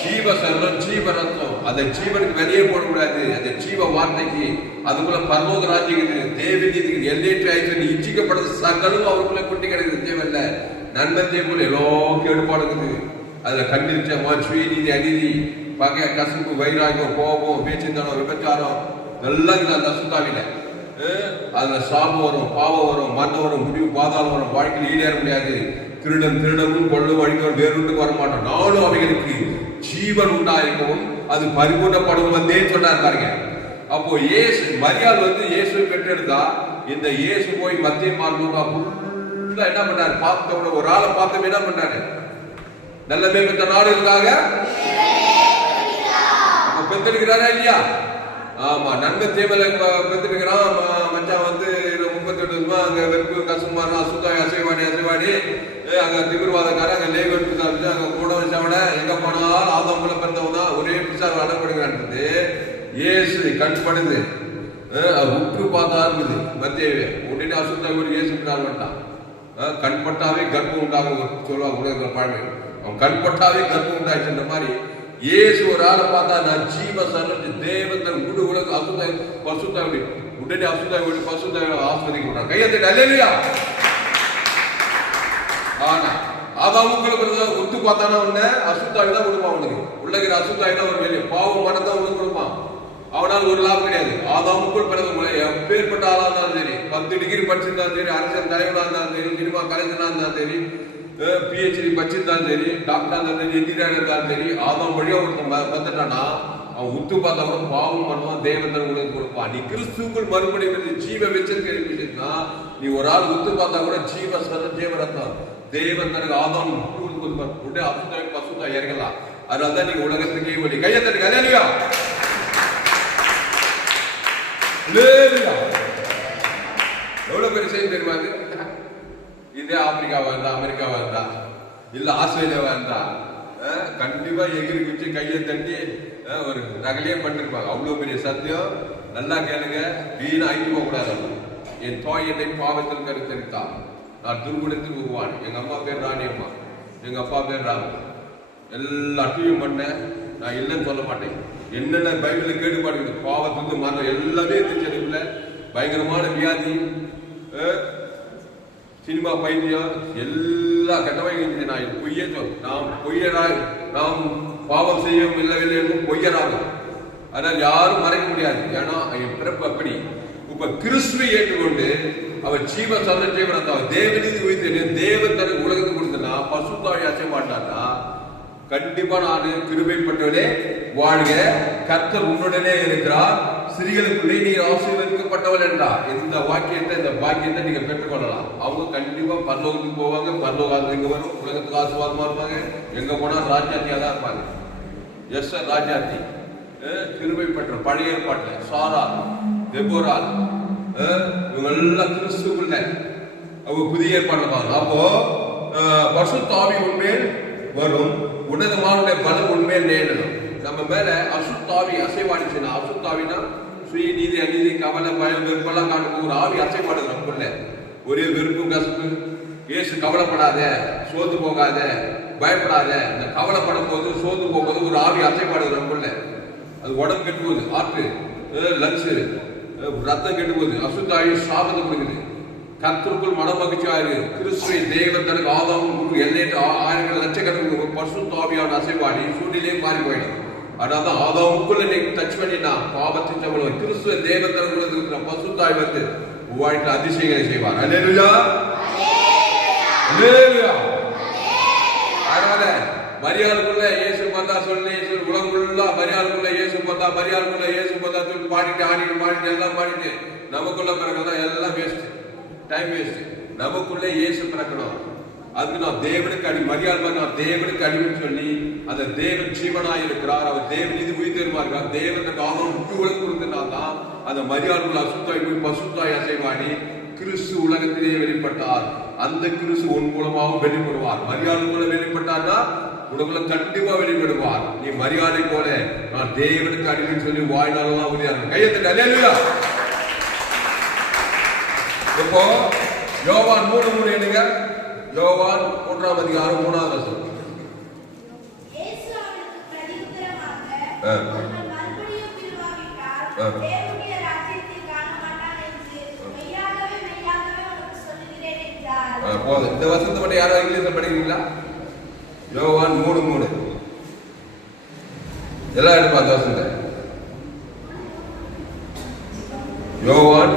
ஜீவ சரணம் ஜீவ ரத்தம். அந்த ஜீவனுக்கு வெளியே போடக்கூடாது. அந்த ஜீவ வார்த்தைக்கு அதுக்குள்ள பரலோக ராஜ்யம் தேவநீதிக்கு எல்லையற்ற ஐஸ்வர்யம் இச்சிக்கப்படுறது சகலும் அவருக்குள்ள குட்டி கிடைக்குது. தேவையில்ல நன்மை தீமைக்குள்ள எல்லாம் கேடுபாடுக்குது. அதுல கண்டிச்ச மாற்றி நீதி அநீதி பகை கசப்பு வைராகியம் கோபம் பேச்சிந்தனம் விபச்சாரம் எல்லாம் அந்த அசுத்தாவில அதுல சாபம் வரும், பாவம் வரும், மரணம் வரும், முடிவு பாதாளம் வரும். வாழ்க்கையில் ஈடேற முடியாது. திருடனும் கொள்ளும் அழிக்கிறவன் வேறுண்டுக்கு வர மாட்டான். நானும் அவைகளுக்கு ஜீவன் உண்டாயிருக்கவும் அது பரிபூர்ணப்படும் வந்தே சொன்னார் பாருங்க. அப்போ இயேசு மரியாள் இயேசுவை பெற்றெடுத்தா இந்த இயேசு போய் மத்திய மார்க்கம் என்ன பண்ணாரு? பார்த்த ஒரு ஆளை பார்த்து என்ன பண்ணாரு? நல்ல மேம்பட்ட நாடுகளுக்காக பெத்தெடுக்கிறாரா இல்லையா? ஆமா, நன்மை தேவையில பெத்தெடுக்கிறான். மச்சான் 38 வருஷமா அங்க வெறுப்பு கசுமாரி அசைவாடி அங்க திமிர்வாதக்கார அங்க லேகட்டு அங்க கூட வச்சவன எங்க போனாலும் ஆதவங்கள பிறந்தவன் தான் ஒரே பிசார் அடப்படுகிறான்றது இயேசு கண்படுது. உற்று பார்த்தா இருக்குது மத்தியவே உடனே அசுத்தா ஒரு இயேசு வேண்டாம். கண்பட்டாவே கர்ப்பம் உண்டாகும் சொல்லுவாங்க உலகத்துல பழமை. அவன் கண்பட்டாவே கர்ப்பம் உண்டாச்சுன்ற மாதிரி இயேசு ஒரு ஆளை பார்த்தா நான் ஜீவ சரண தேவத்தன் முழு உலக அசுத்த பசுத்தாவி உடனே அசுத்தாவி பசுத்தாவி ஆஸ்வதிக்கிறான். கையத்தை அல்லேலூயா. ஆனா ஆதாமுக்கு ஒத்து பார்த்தானா உன்ன அசுத்தாவி தான் கொடுப்பான். அவனுக்கு உள்ளகிற அசுத்தாவி தான் ஒரு வெளியே பாவம் மனதான் அவனுக்கு கொடுப்பான். அவனால் ஒரு லாபம் கிடையாது. ஆதாமுக்குள் பிறகு எப்பேற்பட்ட ஆளா இருந்தாலும் சரி, 10 டிகிரி படிச்சிருந்தாலும் சரி, அரசியல் தலைவனா இருந்தாலும் சரி, சினிமா கலைஞனா இருந்தாலும் சரி, PhD படிச்சிருந்தாலும் சரி, டாக்டரா இருந்தாலும் சரி, என்ஜினியர் இருந்தாலும் சரி, ஆதாம் வழியா ஒருத்தன் வந்துட்டானா அவன் உத்து பார்த்தா கூட பாவம் பண்ணுவான், தேவத்தன் உங்களுக்கு கொடுப்பான். நீ கிறிஸ்துக்குள் மறுபடியும் ஜீவ வச்சிருக்கா நீ ஒரு ஆள் உத்து பார்த்தா கூட ஜீவ சரண ஜீவரத்தான் தேவத்தனுக்கு ஆதாம் உடனே அசுத்தாவி பசுத்தா இறங்கலாம். அதனாலதான் நீங்க உலகத்துக்கே ஒளி. கையத்தனுக்கு அல்லேலூயா. எவ்வளவு பெரிய செய்தி தெரியுமா? இதே ஆப்பிரிக்காவா இருந்தா, அமெரிக்காவா இருந்தா, இல்ல ஆஸ்திரேலியாவா இருந்தா கண்டிப்பா எகிரி குச்சி கையை தட்டி ஒரு நகலையே பண்ணிருப்பாங்க. அவ்வளவு பெரிய சத்தியம். நல்லா கேளுங்க, வீணா ஆக்கி போக கூடாது. என் தாய் என்னை பாவத்தில் கருத்தரித்தான், நான் துர்குணத்தில் உருவான். எங்க அம்மா பேர் ராணி அம்மா, எங்க அப்பா பேர் ராம. எல்லாத்தையும் பண்ண நான் இல்லைன்னு சொல்ல மாட்டேன். என்னென்ன பைபிள்ல கேட்டுப்பாடு பாவத்துக்கு மரணம் எல்லாமே இருந்துச்சு. பயங்கரமான வியாதி, சினிமா பைத்தியம், எல்லா கட்டமையும் இருந்துச்சு. நான் பொய்யே நாம் பாவம் செய்யும் இல்லவில்லை என்றும் பொய்யராக. அதனால் யாரும் மறைக்க முடியாது. ஏன்னா என் பிறப்பு அப்படி. இப்ப கிறிஸ்துவை ஏற்றுக்கொண்டு அவர் ஜீவ சந்த ஜீவனத்தை அவர் தேவநீதி வைத்து தேவன் தனக்கு உலகத்துக்கு கொடுத்தனா பசுத்தாவி அசை மாட்டான்னா கண்டிப்பா நான் கிருபைப்பட்டவனே வாழ்க, கர்த்தர் உன்னுடனே இருக்கிறார், ஸ்திரீகளுக்குள்ளே நீ ஆசீர்வதிக்கப்பட்டவள் என்றார். இந்த வாக்கியத்தை இந்த பாக்கியத்தை நீங்க பெற்றுக்கொள்ளலாம். அவங்க கண்டிப்பா பரலோகத்துக்கு போவாங்க, பரலோகம் எங்க வரும், உலகத்துக்கு ஆசீர்வாதமா இருப்பாங்க. எங்க போனா ராஜ்யாத்தியா தான் இருப்பாங்க. எஸ் ராஜ்யாத்தி கிருபை பெற்ற பழைய ஏற்பாட்டுல சாரா, தெபோரால் இவங்க எல்லாம் கிறிஸ்துக்குள்ள அவங்க புதிய ஏற்பாடுல பாருங்க. அப்போ பரிசுத்த ஆவி உண்மையில் வரும், உன்னதமானுடைய பலம் உண்மையில் நேரிடும். நம்ம மேல அசுத்தாவி அசைவாடிச்சுன்னா, அசுத்தாவினா சுய நீதி அநீதி கவலை பயம் வெறுப்பெல்லாம் காட்டுக்கு ஒரு ஆவி அசைப்பாடுது நமக்குள்ள. ஒரே வெறுப்பும் கசப்பு. ஏசு கவலைப்படாத, சோர்ந்து போகாத, பயப்படாத. இந்த கவலைப்படும் போது சோர்ந்து போகும்போது ஒரு ஆவி அசைப்பாடுது நமக்குள்ள. அது உடம்பு கெட்டு போகுது, ஆற்று லங்ஸ் ரத்தம் கெட்டு போகுது. அசுத்தாவி சாபத்தை கொடுக்குது. கர்த்தருக்குள் மன மகிழ்ச்சியாரு கிறிஸ்துவை தேவன் தனக்கு ஆதாம் எல்லையற்ற ஆயிரங்கள் லட்சக்கணக்கு பரிசுத்த ஆவியான அசைவாடி சூழ்நிலையே மாறி போயிடும். அதனால்தான் ஆதாமுக்குள்ள இன்னைக்கு டச் பண்ணினா பாவத்தின் சம்பளம் கிறிஸ்துவ தேவன் தனக்குள்ள இருக்கிற பரிசுத்தாய் வந்து வாழ்க்கையில் அதிசயங்களை செய்வார். அல்லேலூயா, அல்லேலூயா. அதனால மரியாளுக்குள்ள இயேசு பார்த்தா சொல்லி உலகம் ஃபுல்லா மரியாளுக்குள்ள இயேசு பார்த்தா, மரியாளுக்குள்ள இயேசு பார்த்தா சொல்லி பாடிட்டு ஆடிட்டு பாடிட்டு எல்லாம் பாடிட்டு நமக்குள்ள பிறகுதான் எல்லாம் வேஸ்ட், டைம் வேஸ்ட். நமக்குள்ளே இயேசு பிறக்கணும். அதுக்கு நான் தேவனுக்கு மரியாதை, நான் தேவனுக்கு அடிமைன்னு சொல்லி அந்த தேவன் ஜீவனாய் இருக்கிறார், அவர் தேவன் இது உயிர்த்தெருமா இருக்கிறார், தேவனுக்கு ஆதரவு முழுவதும் கொடுத்தனால்தான் அந்த மரியாதை அசுத்தாய் போய் பசுத்தாய் அசைவாடி கிறிஸ்து உலகத்திலேயே வெளிப்பட்டார். அந்த கிறிஸ்து உன் மூலமாக வெளிப்படுவார். மரியாதை போல வெளிப்பட்டார்னா உனக்குள்ள கண்டிப்பா வெளிப்படுவார். நீ மரியாதை போல நான் தேவனுக்கு அடிமைன்னு சொல்லி வாழ்நாளெல்லாம் உறுதியாக கையெழுத்து. அல்லேலூயா. இப்போ யோவான் 3:3 என்னங்க? யோவான் 3ஆம் அதிகாரம் 3ஆவது வசனம். இயேசு அவனுக்கு பிரதியுத்தரமாக, ஒருவன் மறுபடியும் பிறவாவிட்டால் தேவனுடைய ராஜ்யத்தில் காண மாட்டான் என்று மெய்யாகவே மெய்யாகவே உனக்கு சொல்லுகிறேன் என்றார். போதும். இந்த வசனத்தை மட்டும் யாரோ இங்கிலீஷ்ல படிக்கிறீங்களா? யோவான் 3:3 எல்லாம் எடுப்பா அந்த வசனத்தை. யோவான்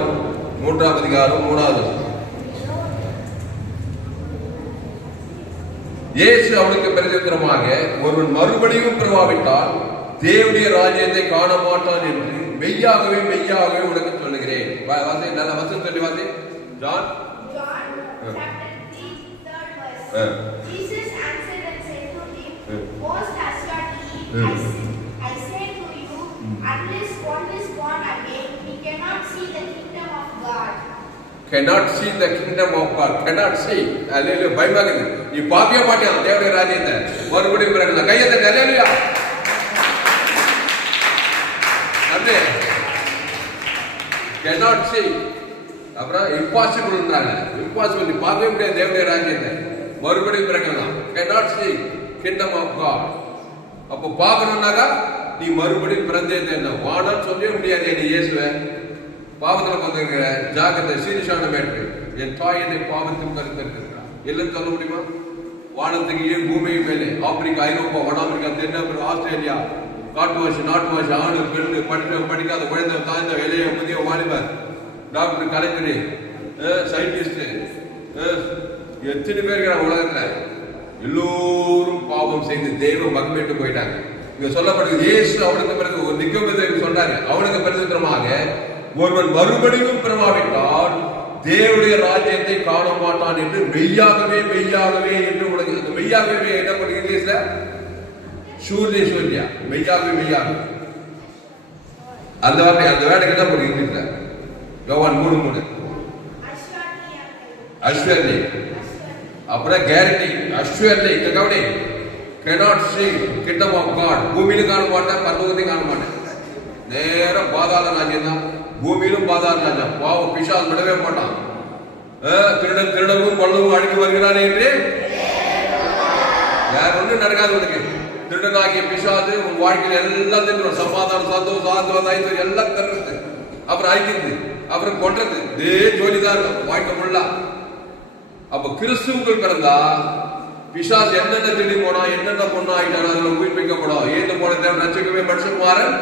3ஆம் அதிகாரம் 3ஆவது வசனம். இயேசு அவனுக்கு பிரதியுத்தரமாக, ஒருவன் மறுபடியும் பிறவாவிட்டால் தேவனுடைய ராஜ்யத்தை காண மாட்டான் என்று மெய்யாகவே மெய்யாகவே உனக்கு சொல்லுகிறேன். வாசி, நல்ல வசனம் சொல்லி வாசி. John chapter 3 third verse. Jesus answered and said to him, most assuredly I say to you, unless one is born again, he cannot see the kingdom of God. cannot see the kingdom of God. cannot see. Hallelujah. பயமாக நீ பாக்கிய மாட்டியா தேவனுடைய ராஜ்யத்தை மறுபடியும் பிறகு கையத்தை. ஹalleluya. அண்ணே cannot see. அப்புறம் impossibleன்றாங்க. impossible. நீ பார்க்கவே முடியாது தேவனுடைய ராஜ்யத்தை மறுபடியும் பிறக்கலாம். cannot see kingdom of God. அப்போ பார்க்கணும்னாக்கா நீ மறுபடியும் பிறந்தே என்ன வானான்னு சொல்லவே முடியாது. நீ இயேசுவை பாவத்துல வந்திருக்கிற ஜாக்கிரதை, சீரியஸான மேட்ரு. என் தாய் என்னை பாவத்துக்கு கருத்திருக்கிறார் இல்லைன்னு சொல்ல முடியுமா? வானத்துக்கு ஏன் பூமியின் மேலே ஆப்பிரிக்கா, ஐரோப்பா, வட அமெரிக்கா, தென்னாப்பிரிக்கா, ஆஸ்திரேலியா, காட்டுவாசி, நாட்டுவாசி, ஆணு, பெண்ணு, படிக்காத, குழந்தை, தாய்ந்த, இளைய, முதிய, வாலிபர், டாக்டர், கலைஞர், சயின்டிஸ்ட், எத்தனை பேர் இருக்கிறாங்க உலகத்துல? எல்லோரும் பாவம் செய்து தெய்வ மகிமைட்டு போயிட்டாங்க. இங்க சொல்லப்படுது இயேசு அவனுக்கு பிறகு ஒரு நிக்கோதேமுக்கு சொல்றாரு, அவனுக்கு பிரதியுத்தரமாக, ஒருவன் மறுபடியும் பிறவாவிட்டால் தேவனுடைய ராஜ்யத்தை காண மாட்டான் என்று மெய்யாகவே மெய்யாகவே என்று உனக்கு. மெய்யாகவே என்ன பண்ணுங்க இங்கிலீஷ்ல? ஷூர்லி ஷூர்லியா, மெய்யாகவே மெய்யாகவே. அந்த வார்த்தை அந்த வேலைக்கு என்ன பண்ணுங்க இங்கிலீஷ்ல? யோவான் 3:3 அஷ்வர்லி. அப்புறம் கேரண்டி அஷ்வர்லி. இந்த கவனி, cannot see kingdom of God. பூமியிலும் காண மாட்டேன், பரலோகத்தையும் காண மாட்டேன். நேரம் பாதாள ராஜ்யம் தான். பூமியிலும் பாதாள ராஜ்யம். பாவம் பிசாசு விடவே மாட்டான். திருடன் திருடவும் கொள்ளவும் அழிக்க வருகிறானே என்று வேற ஒன்றும் நடக்காது உனக்கு. திருடனாகிய பிசாசு உன் வாழ்க்கையில எல்லாம் தின்றும். சமாதானம், சந்தோஷம், ஆசீர்வாதம் எல்லாம் தருறது, அப்புறம் அழிக்கிறது, அப்புறம் கொன்றது. இதே ஜோலிதான் இருக்கும் வாழ்க்கை ஃபுல்லா. அப்ப கிறிஸ்துவுக்குள் பிறந்தா பிசாசு என்னென்ன திடீ போனா, என்னென்ன பொண்ணா ஆயிட்டாலும் அதுல உயிர்ப்பிக்கப்படும். ஏந்து போன தேவன் ரட்சிக்கவே மனுஷகுமாரன்.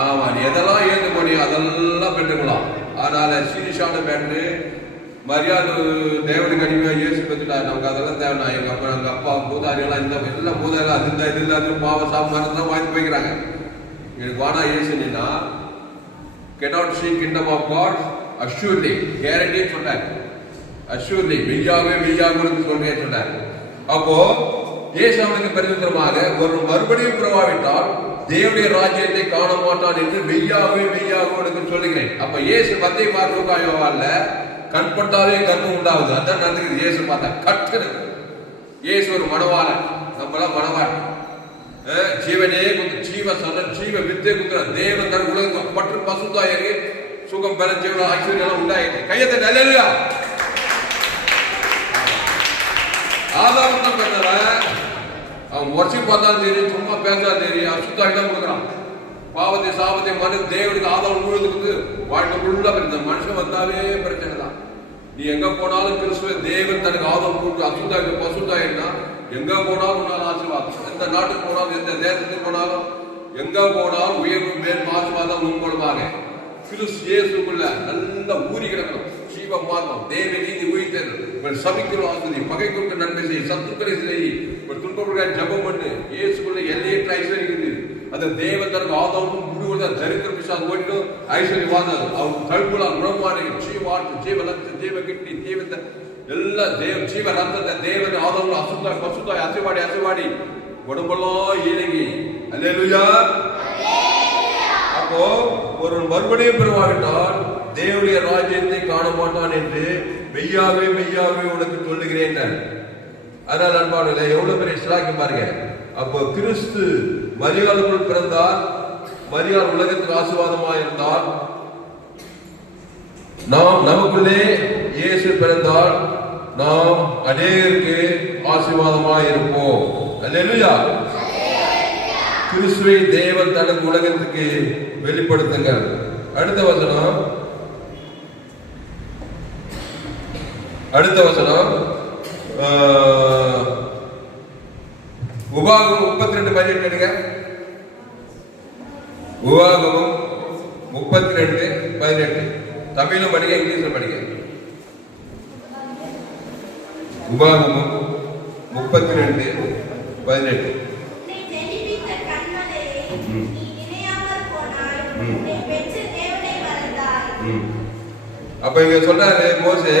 ஆமா, நீ எதெல்லாம் ஏந்து போனியோ அதெல்லாம் பெற்றுக்கலாம். அதனால சீரியஸான பேட்டு மரியாதை தேவனுக்கு அடிமையா இயேசு பெற்றுட்டாரு. நமக்கு அதெல்லாம் தேவை. எங்க அப்பா, எங்க அப்பா பூதாரி எல்லாம் இந்த எல்லாம் பூதாரி அது இந்த இது இல்லாத பாவ சாப்பாடு வாங்கி போய்க்கிறாங்க. எனக்கு வானா இயேசுனா cannot see kingdom of God assuredly, guarantee சொல்றாங்க. assuredly மெய்யாவே மெய்யாவே சொல்றேன்னு சொன்னார். அப்போ இயேசு அவனுக்கு பிரதியுத்தரமாக, ஒரு மறுபடியும் பிறவாவிட்டால் தேவனுடைய ராஜ்யத்தை காண மாட்டான் என்று மெய்யாவே மெய்யாவே உனக்கு சொல்லுகிறேன். அப்ப இயேசு மத்தேயு மார்க்கு லூக்கா யோவான்ல கண்பட்டாலே கர்ப்பம் உண்டாகுது. அதான் நடந்துக்குது. இயேசு பார்த்தா கட்டுறது. இயேசு ஒரு மணவாளன், நம்மளாம் மணவாளன். ஜீவனே ஜீவ சன ஜீவ வித்தே குத்துற தேவன் தன் உலகம் பற்று பசுத்தாயரு சுகம் பெற ஜீவன ஐஸ்வர்யம் உண்டாயிருக்கு. கையத்தை நல்ல ஆதாரம் தான் பெற்றவன். அவன் வருஷம் பார்த்தாலும் சரி, சும்மா பேசாலும் சரி, அசுத்தாய் தான் கொடுக்குறான். பாவத்தை சாபத்தை மனு தேவனுக்கு ஆதாரம் முழுவதுக்கு வாழ்க்கை ஃபுல்லா இந்த மனுஷன் வந்தாலே பிரச்சனை தான். நீ எங்க போனாலும் கிறிஸ்துவ தேவன் தனக்கு ஆதாரம் கொடுத்து அசுத்தாய் பசுத்தாயின்னா எங்க போனாலும் உன்னால ஆசீர்வாதம். எந்த நாட்டுக்கு போனாலும், எந்த தேசத்துக்கு போனாலும், எங்க போனாலும் உயர்வு மேல் ஆசீர்வாதம் உண்படுவாங்க. கிறிஸ்து இயேசுக்குள்ள நல்லா ஊறி கிடக்கணும். ஜீவ மார்க்கம், தேவ நீதி உயிர்த்தல், சபிக்கிறோம் ஆசிரி, பகைக்கு நன்மை செய், சத்துக்களை செய், துன்பப்படுகிற ஜபம் பண்ணு. இயேசுக்குள்ள எல்லையற்ற ஐஸ்வர்யம் இருக்குது. அந்த தேவன் தனக்கு ஆதாரம் ಹುಡುಗರ ದರಿದ್ರ ಪಿಶಾಚ ಓಡಿತು ಐಶ್ವರ್ಯವಾದ ಅವ್ರ ಕಳ್ಕುಳ ಬ್ರಹ್ಮಾಂಡ ಜೀವ ಕಿಟ್ಟಿ ಜೀವದ ಎಲ್ಲ ஜீவரத்தத்தை தேவன் ஆதவங்க அசுத்தாய் அசைவாடி உடம்பெல்லாம் இலங்கி அல்லேலூயா. அப்போ ஒரு மறுபடியும் பெறுவாவிட்டால் தேவனுடைய ராஜ்யத்தை காண மாட்டான் என்று மெய்யாகவே உனக்கு சொல்லுகிறேன். அதனால் அன்பானவர்களே, எவ்வளவு பெரிய சிலாக்கி பாருங்க. அப்போ கிறிஸ்து மரியாளுக்குள் பிறந்தால், மரியாள் உலகத்துக்கு ஆசீர்வாதமாக இருந்தால், நாம் நமக்குள்ளே இயேசு பிறந்தால் நாம் அநேகருக்கு ஆசீர்வாதமாக இருப்போம். அல்லேலூயா. கிறிஸ்துவை தேவன் தனக்கு உலகத்துக்கு வெளிப்படுத்துங்கள். அடுத்த வசனம் உபாகமம் 32:18. உபாகமம் 32:18. தமிழும் படிக்க, இங்கிலீஷில் படிக்க. உபாகமம் 32:18. அப்ப இங்க சொல்றாரு மோசே,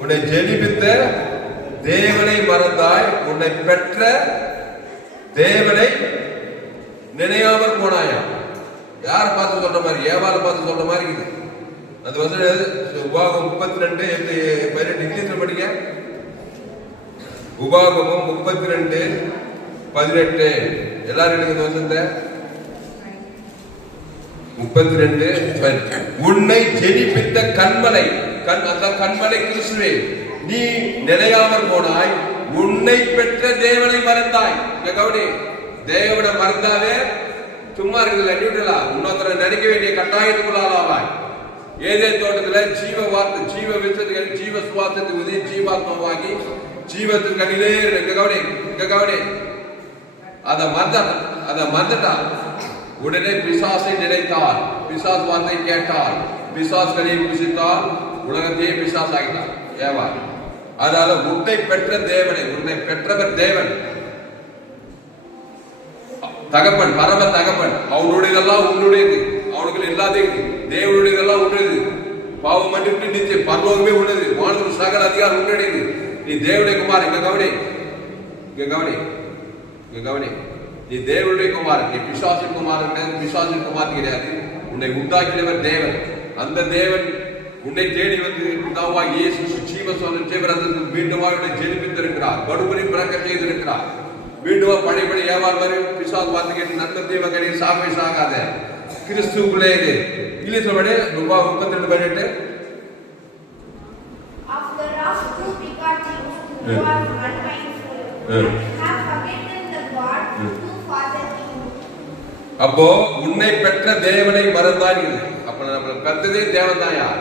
உன்னை ஜெனிபித்த தேவனை மறந்தாய், உன்னை பெற்ற தேவனை நினையாமல் போனாயா. யார் பார்த்து சொல்ற மாதிரி? ஏவாள பார்த்து சொல்ற மாதிரி இருக்குது அந்த வசனம். உபாகமம் 32:18 இங்கிலீஷ்ல படிக்க. உபாகமம் 32:18 எல்லாரும் எடுக்க இந்த வசனத்தை. 32:18 உன்னை ஜெனிப்பித்த கண்மலை, அந்த கண்மலை கிறிஸ்துவே, நீ நிலையாமல் போனாய், உன்னை பெற்ற தேவனை மறந்தாய். கவனி, தேவனை மறந்தாவே சும்மா இருக்குல்ல, நியூட்ரலா இன்னொருத்தரை நினைக்க வேண்டிய கட்டாயத்துக்குள்ளாவாய். ஏதேன் தோட்டத்துல ஜீவ வார்த்தை, ஜீவ விசத்துக்கு, ஜீவ சுவாசத்துக்கு உதவி ஜீவாத்மாவாகி ஜீவத்துக்கு அடியிலே இங்க கவனி. அதை மறந்துட்டா உடனே பிசாசை நினைத்தால், பிசாஸ் வார்த்தை கேட்டால், பிசாஸ் கதையை புசித்தால் உலகத்தையே பிசாஸ் ஆகிட்டார் ஏவா. அதனால உன்னை பெற்ற தேவனை, உன்னை பெற்றவர் தேவன், தகப்பன், பரம தகப்பன். அவனுடையதெல்லாம் உன்னுடையது, அவனுக்கு எல்லாத்தையும் தேவனுடையதெல்லாம் உன்னுடையது. பாவம் மன்னிப்பு நிச்சயம் பரலோகமே உள்ளது, வானத்தில் சகல அதிகாரம் உன்னுடையது. நீ தேவனுடைய குமார். இங்க கவனி, நீ தேவனுடைய குமாரன், நீ பிசாசின் குமாரன். பிசாசின் குமார் கிடையாது, உன்னை உண்டாக்கினவர் தேவன். அந்த தேவன் உன்னை தேடி வந்து பிதாவாகிய இயேசு ஜீவரத்தத்தில் மீண்டும் உன்னை ஜெனிப்பித்திருக்கிறார், மறுபடியும் பிறக்க செய்திருக்கிறார். மீண்டும் பழையபடி ஏவாள் மாதிரி பிசாசு வார்த்தை கேட்டு நன்மை தீவகனே சாகவே சாகாத கிறிஸ்துவுக்குள்ளே இது. இங்கிலீஷ்ல படி. 32:18 அப்போ உன்னை பெற்ற தேவனை மறந்தான். அப்ப நம்மளை பெற்றதே தேவன் தான். யார்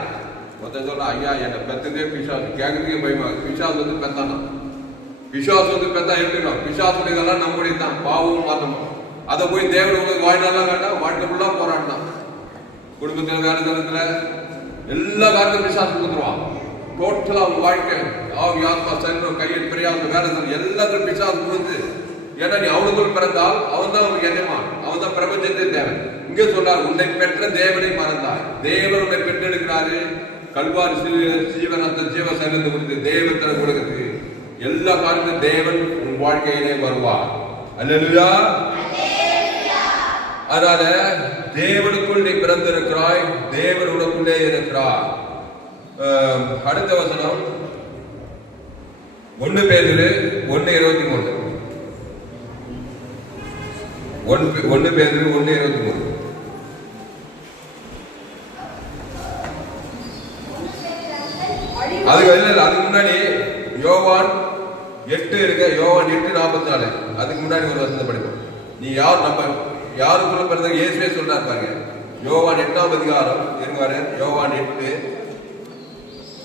மொத்தம் சொல்ற, ஐயா என்னை பெற்றதே பிசாசு. கேட்கறதுக்கே பயமா. பிசாசு வந்து பெத்தானா? பிசாசு வந்து பெத்தா எப்படின்னா, பிசாசுடையதெல்லாம் நம்முடைய தான், பாவமும் மாற்றணும். அதை போய் தேவன் உங்களுக்கு வாழ்நாள்லாம் காட்டா, வாழ்க்கை ஃபுல்லா போராடினான். குடும்பத்துல, வேலை தளத்துல, எல்லா காலத்திலும் பிசாசு கொடுத்துருவான். டோட்டலா அவங்க வாழ்க்கை, ஆத்மா, சரீரம், கையில் பிரியாத வேலை எல்லாத்தையும் பிசாசு கொடுத்து. ஏன்னா நீ அவனுக்குள் பிறந்தால் அவன் தான் உனக்கு எஜமான், அவன் தான் பிரபஞ்சத்தை தேவன். இங்கே சொல்றார், உன்னை பெற்ற தேவனை மறந்தாய். தேவன் உன்னை பெற்றெடுக்கிறாரு. கல்வாரி ஜீவனத்தை ஜீவ சரீரத்தை கொடுத்து தேவத்தை கொடுக்குது. எல்லா காலத்திலும் தேவன் உன் வாழ்க்கையிலே வருவார். அல்லேலூயா. அதனால தேவனுக்குள் நீ பிறந்திருக்கிறாய், தேவன் உனக்குள்ளே இருக்கிறார். அடுத்த வசனம் 1 பேதுரு 1:23. 1 பேதுரு 1:23. அதுக்கு முன்னாடி யோவான் 8 இருக்கு. யோவான் 8:44. அதுக்கு முன்னாடி ஒரு வசனம் படிப்போம். நீ யார், நம்ம யாருக்குள்ள பிறந்த இயேசுவே சொல்றாரு பாருங்க. யோவான் 8ஆம் அதிகாரம் இருங்க பாரு. யோவான் 8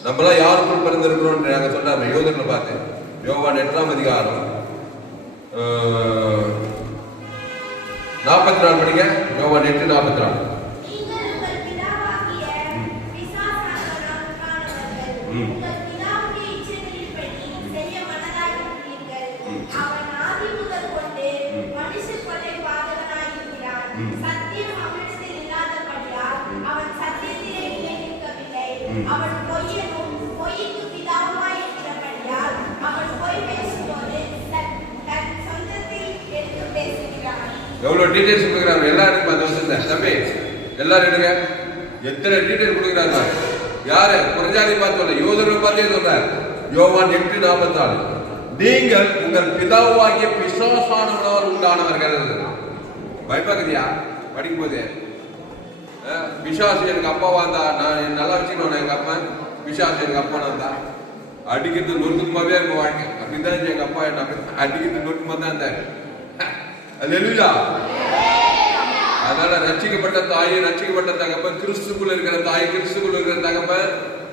நம்மளாம் யாருக்குள் பிறந்திருக்கிறோம் நாங்க சொல்றாரு யோதனை பார்த்து. யோவான் 8ஆம் அதிகாரம் 44 படிங்க. யோவான் 8:44. சத்தியம் அவன் பொய்யனும் பொய்க்கு பிதாவுமாய் இருக்கிறபடியால் அவன் பொய் பேசும்போது தன் சொந்தத்தை எடுத்து பேசுகிறான். எவ்வளவு டீடைல்ஸ் கொடுக்குறாங்க எல்லாரும் பார்த்து வச்சிருந்தேன் தம்பி, எல்லாரும் எடுங்க. எத்தனை டீடைல் கொடுக்குறாங்க. யாரு புறஜாதி பார்த்து சொல்ல, யூதர்கள் பார்த்தே சொல்றார். யோவான் 8:44 நீங்கள் உங்கள் பிதாவாகிய பிசாசானவனால் உண்டானவர்கள். பயப்பகுதியா படிக்கும் போதே பிசாசு எனக்கு அப்பாவா இருந்தா நான் நல்லா வச்சுக்கணும். எங்க அப்பா பிசாசு எனக்கு அப்பா நான் தான் அடிக்கிறது நொறுக்குமாவே இருக்க வாழ்க்கை. அப்படிதான் எங்க அப்பா என்ன அடிக்கிறது நொறுக்குமா தான் இருந்தாரு. அல்லேலூயா. அதனால ரட்சிக்கப்பட்ட தாய், ரட்சிக்கப்பட்ட தகப்பன், கிறிஸ்துக்குள்ள இருக்கிற தாய், கிறிஸ்துக்குள்ள இருக்கிற தகப்பன்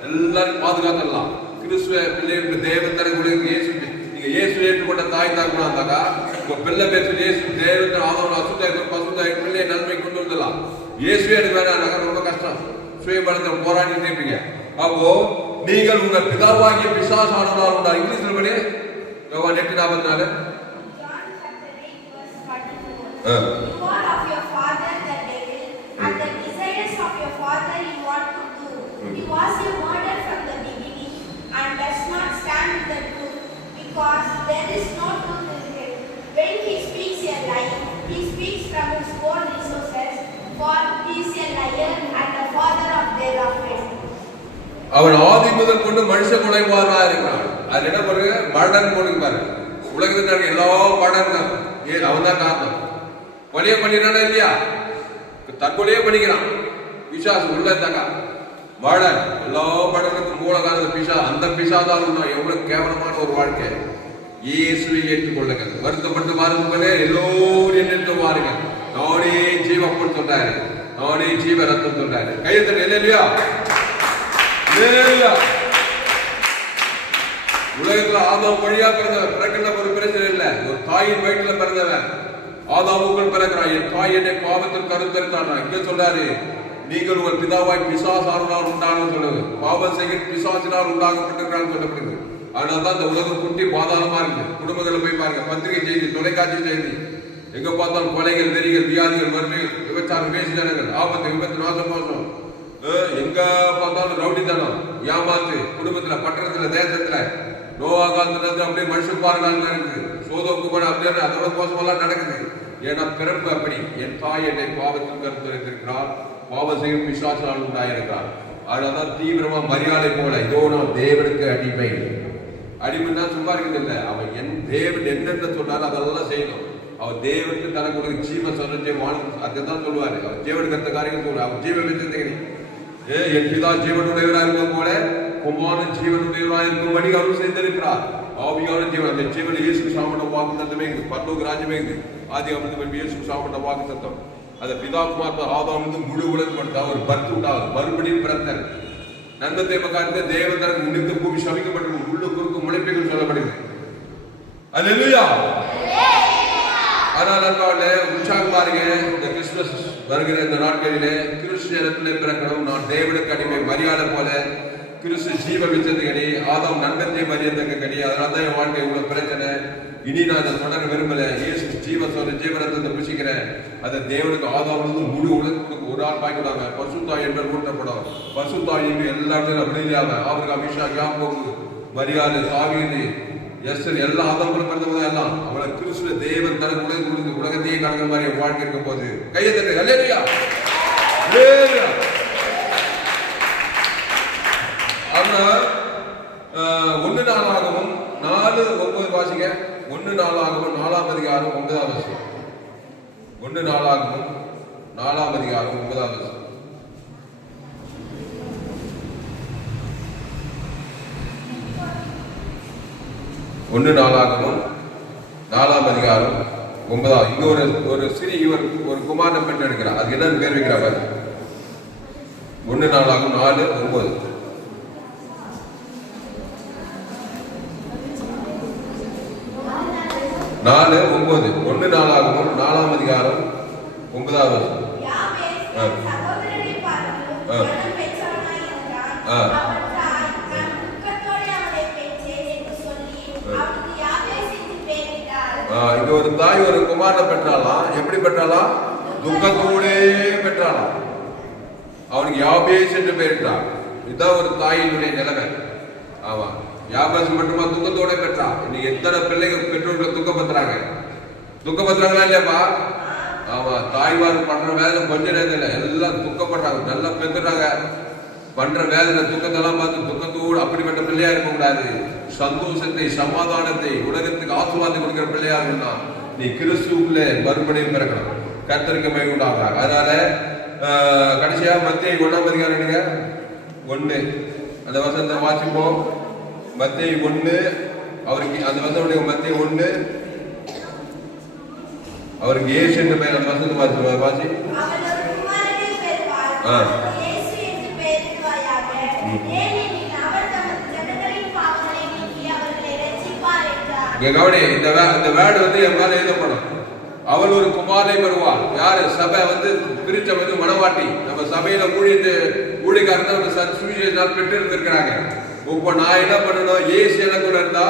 எல்லாரும் பாதுகாத்துடலாம். கிறிஸ்துவ பிள்ளைகளுக்கு தேவன் தரக்கூடிய இயேசு, நீங்க இயேசு ஏற்றுக்கொண்ட தாய் தகப்பனா இருந்தாக்கா உங்க பிள்ளை பேசு இயேசு தேவன் ஆதரவு அசுத்தாய் பசுத்தாய் பிள்ளையை நன்மை கொண்டு வந்துடலாம். இயேசுவே எனக்கு வேணாம், ரொம்ப கஷ்டம், சுயபலத்தை போராடிட்டு இருப்பீங்க. அப்போ நீங்கள் உங்கள் பிதாவாகிய பிசாசானவனால் உண்டா. இங்கிலீஷ்ல படி யோவான் 8:44 You are of your father the devil, and the desires of your father you want to do. He was a murderer from the beginning, and does not stand with the truth, because there is no truth in him. When he speaks a lie, he speaks from his own resources, for he is a liar and the father of their offense. அவன் ஆதி முதல் கொண்டு மனுஷ கொலைபாரா இருக்கிறான். அது என்ன பண்ணுங்க, மர்டர் போடுங்க பாரு. உலகத்தில் நடக்க எல்லா மர்டர் அவன் தான் காரணம். கொலையை பண்ணிடுறானா இல்லையா, தற்கொலையே பண்ணிக்கிறான். பிசாசு உள்ள இருந்தாக்கா மர்டர், எல்லா மர்டருக்கும் மூல காரணம் பிசா. அந்த பிசா தான் எவ்வளவு கேவலமான ஒரு வாழ்க்கை. இயேசுவை ஏற்றுக்கொள்ளுங்கள், வருத்தப்பட்டு வாருங்களே எல்லோரும் என்னென்று வாருங்கள், நானே ஜீவப்பன் சொல்றாரு, நானே ஜீவ ரத்தம் சொல்றாரு. கையத்தட்ட இல்லையா. உலகத்துல ஆதாம் வழியா பிறந்தவன், பிறக்கின்ற ஒரு பிரச்சனை இல்ல. ஒரு தாயின் வயிற்றுல பிறந்தவன் ஆதாமுக்குள் பிறக்கிறான். என் தாய் என்னை பாவத்தில் கருத்தரித்தான். இங்க சொல்றாரு, நீங்கள் உங்கள் பிதாவாய் பிசாசானால் உண்டான சொல்லுது. பாவம் செய்ய பிசாசினால் உண்டாகப்பட்டிருக்கிறான்னு சொல்லப்படுது. அதனால்தான் இந்த உலகம் குட்டி பாதாளமா இருக்கு. குடும்பங்களை போய் பாருங்க, பத்திரிகை செய்தி, தொலைக்காட்சி செய்தி, எங்க பார்த்தாலும் கொலைகள், வெறிகள், வியாதிகள், வறுமைகள், விபச்சாரம், பேசி ஜனங்கள், ஆபத்து, விபத்து, நாசம், மோசம், எங்க பார்த்தாலும் ரவுடித்தனம், ஏமாத்து, குடும்பத்துல, பட்டணத்துல, தேசத்துல, நோவா காலத்துல அப்படியே மனுஷன் பாருங்க இருக்குது. சோதோக்கு போன அப்படியே அதோட மோசமெல்லாம் நடக்குது. ஏன்னா பிறப்பு அப்படி. என் தாய் என்னை பாவத்தில் கருத்திருக்கிறார், பாவம் செய்யும் பிசாசால் உண்டாயிருக்கிறார். அதனால்தான் தீவிரமா மரியாதை போல, இதோ நான் தேவனுக்கு அடிமை. அடிமைன்னா சும்மா இருக்குது இல்லை, அவன் என் தேவன் என்னென்ன சொன்னாலும் அதெல்லாம் செய்யணும். அவர் தேவனுக்கு தனக்கு ஜீவ சொன்ன வாழும், அதுதான் சொல்லுவாரு. அவர் ஜீவனுக்கு அந்த காரியம் சொல்லுவார். அவர் ஜீவன் வச்சிருந்தீங்க, என் பிதா ஜீவனுடையவராக இருக்கும் போல குமாரன் ஜீவனுடையவராக இருக்கும்படி அவர் செய்திருக்கிறார். ஆவியான ஜீவன், அந்த ஜீவன் இயேசு சாப்பிட்ட வாக்கு தத்தமே பரலோக ராஜ்யமே ஆதி அமிர்தம் இயேசு சாப்பிட்ட வாக்கு தத்தம். அந்த பிதா குமார் ஆதாம் முழு உலகம் கொடுத்தா ஒரு பர்த் உண்டாகுது, மறுபடியும் பிறந்தர். நன்மத்தை காலத்துல தேவதற்கு முடித்து பூமி சபிக்கப்பட்டு உள்ள குறுக்கு முளைப்புகள் சொல்லப்படுது. அல்லேலூயா. ஆனால் நண்பர்களே, உற்சாகம் பாருங்க, இந்த கிறிஸ்துமஸ் வருகிற இந்த நாட்களிலே கிறிஸ்துவத்திலே பிறக்கணும். நான் தேவனுக்கு அடிமை, மரியாதை போல கிறிஸ்து ஜீவ விச்சதுக்கடி, ஆதாம் நன்மத்தை மரியாதைக்கு கடி. அதனால தான் என் வாழ்க்கை இவ்வளவு பிரச்சனை. இனி நான் அதை தொடர விரும்பல. இயேசு ஜீவ சொல்ற ஜீவரத்தை புசிக்கிறேன். அதை தேவனுக்கு ஆதாம் முழு உலகத்துக்கு ஒரு ஆள் பாய்க்கிறாங்க. பசுத்தாய் என்பது கூட்டப்படும். பசுத்தாய் என்று எல்லாத்தையும் அப்படி இல்லாம அவருக்கு அபிஷா யாப்போக்கு மரியாதை சாவியது எஸ்டர் எல்லா ஆதாரங்களும் பிறந்தவங்க எல்லாம் அவளை கிறிஸ்துவ தேவன் தனக்குள்ளே கொடுத்து உலகத்தையே கலக்கிற மாதிரி வாழ்க்கை இருக்கும் போது கையை தட்டு. அல்லேலூயா. ஆனால் 1 நாளாகவும் 4:9 வாசிங்க. 1 நாளாகவும் 4ஆம் அதிகாரம் 9ஆம் வசனம். 1 நாளாகவும் 4ஆம் அதிகாரம் 9ஆம் வசனம். 1 நாளாகவும் 4ஆம் அதிகாரம் 9ஆம். இங்க ஒரு சிறி இவர் ஒரு குமாரனை பெற்று எடுக்கிறார். அது என்னன்னு பேர் வைக்கிறார். 1 நாளாகவும் 4:9. 4:9. 1 நாளாகவும் 4ஆம் அதிகாரம் 9ஆம் வசனம். இங்க ஒரு தாய் ஒரு குமாரனை பெற்றாலாம். எப்படி பெற்றாலாம்? துக்கத்தோடே பெற்றாலாம். அவனுக்கு யாபேஸ் என்று பெயரிட்டார். இதுதான் ஒரு தாயினுடைய நிலைமை. ஆமா, யாபேஸ் மட்டுமா துக்கத்தோட பெற்றா? இன்னைக்கு எத்தனை பிள்ளைகள் பெற்றோர்கள் துக்கப்படுறாங்களா இல்லையாப்பா? ஆமா, தாய்மார் பண்ற வேலை கொஞ்ச நேரத்தில் எல்லாம் துக்கப்படுறாங்க. நல்லா பெற்றுறாங்க, பண்ற வேதனை துக்கத்தெல்லாம் பார்த்து துக்கத்தோடு அப்படிப்பட்ட பிள்ளையா இருக்க கூடாது. சந்தோஷத்தை, சமாதானத்தை, உலகத்துக்கு ஆசீர்வாதம் கொடுக்கிற பிள்ளையா இருக்கணும்னா நீ கிறிஸ்துவுக்குள்ளே மறுபடியும் பிறக்கணும். கர்த்தருக்கு மகிமை உண்டாகுறாங்க. அதனால கடைசியா மத்தேயு 1 அந்த வசனத்தை வாசிப்போம். மத்தேயு 1 அவருக்கு அந்த வசனம் மத்தேயு 1 அவருக்கு இயேசு என்ற பெயர் அந்த வசனத்தை வாசி. கவனி, இந்த வேர்டு வந்து என் மேல எழுதப்படும். அவள் ஒரு குமாரை வருவாள். யாரு? சபை வந்து பிரிச்ச வந்து மனவாட்டி. நம்ம சபையில ஊழியக்காரங்க நம்ம சுவிசேஷம் பெற்று இருந்திருக்கிறாங்க. இப்போ நான் என்ன பண்ணணும்? இயேசு எனக்கு இருந்தா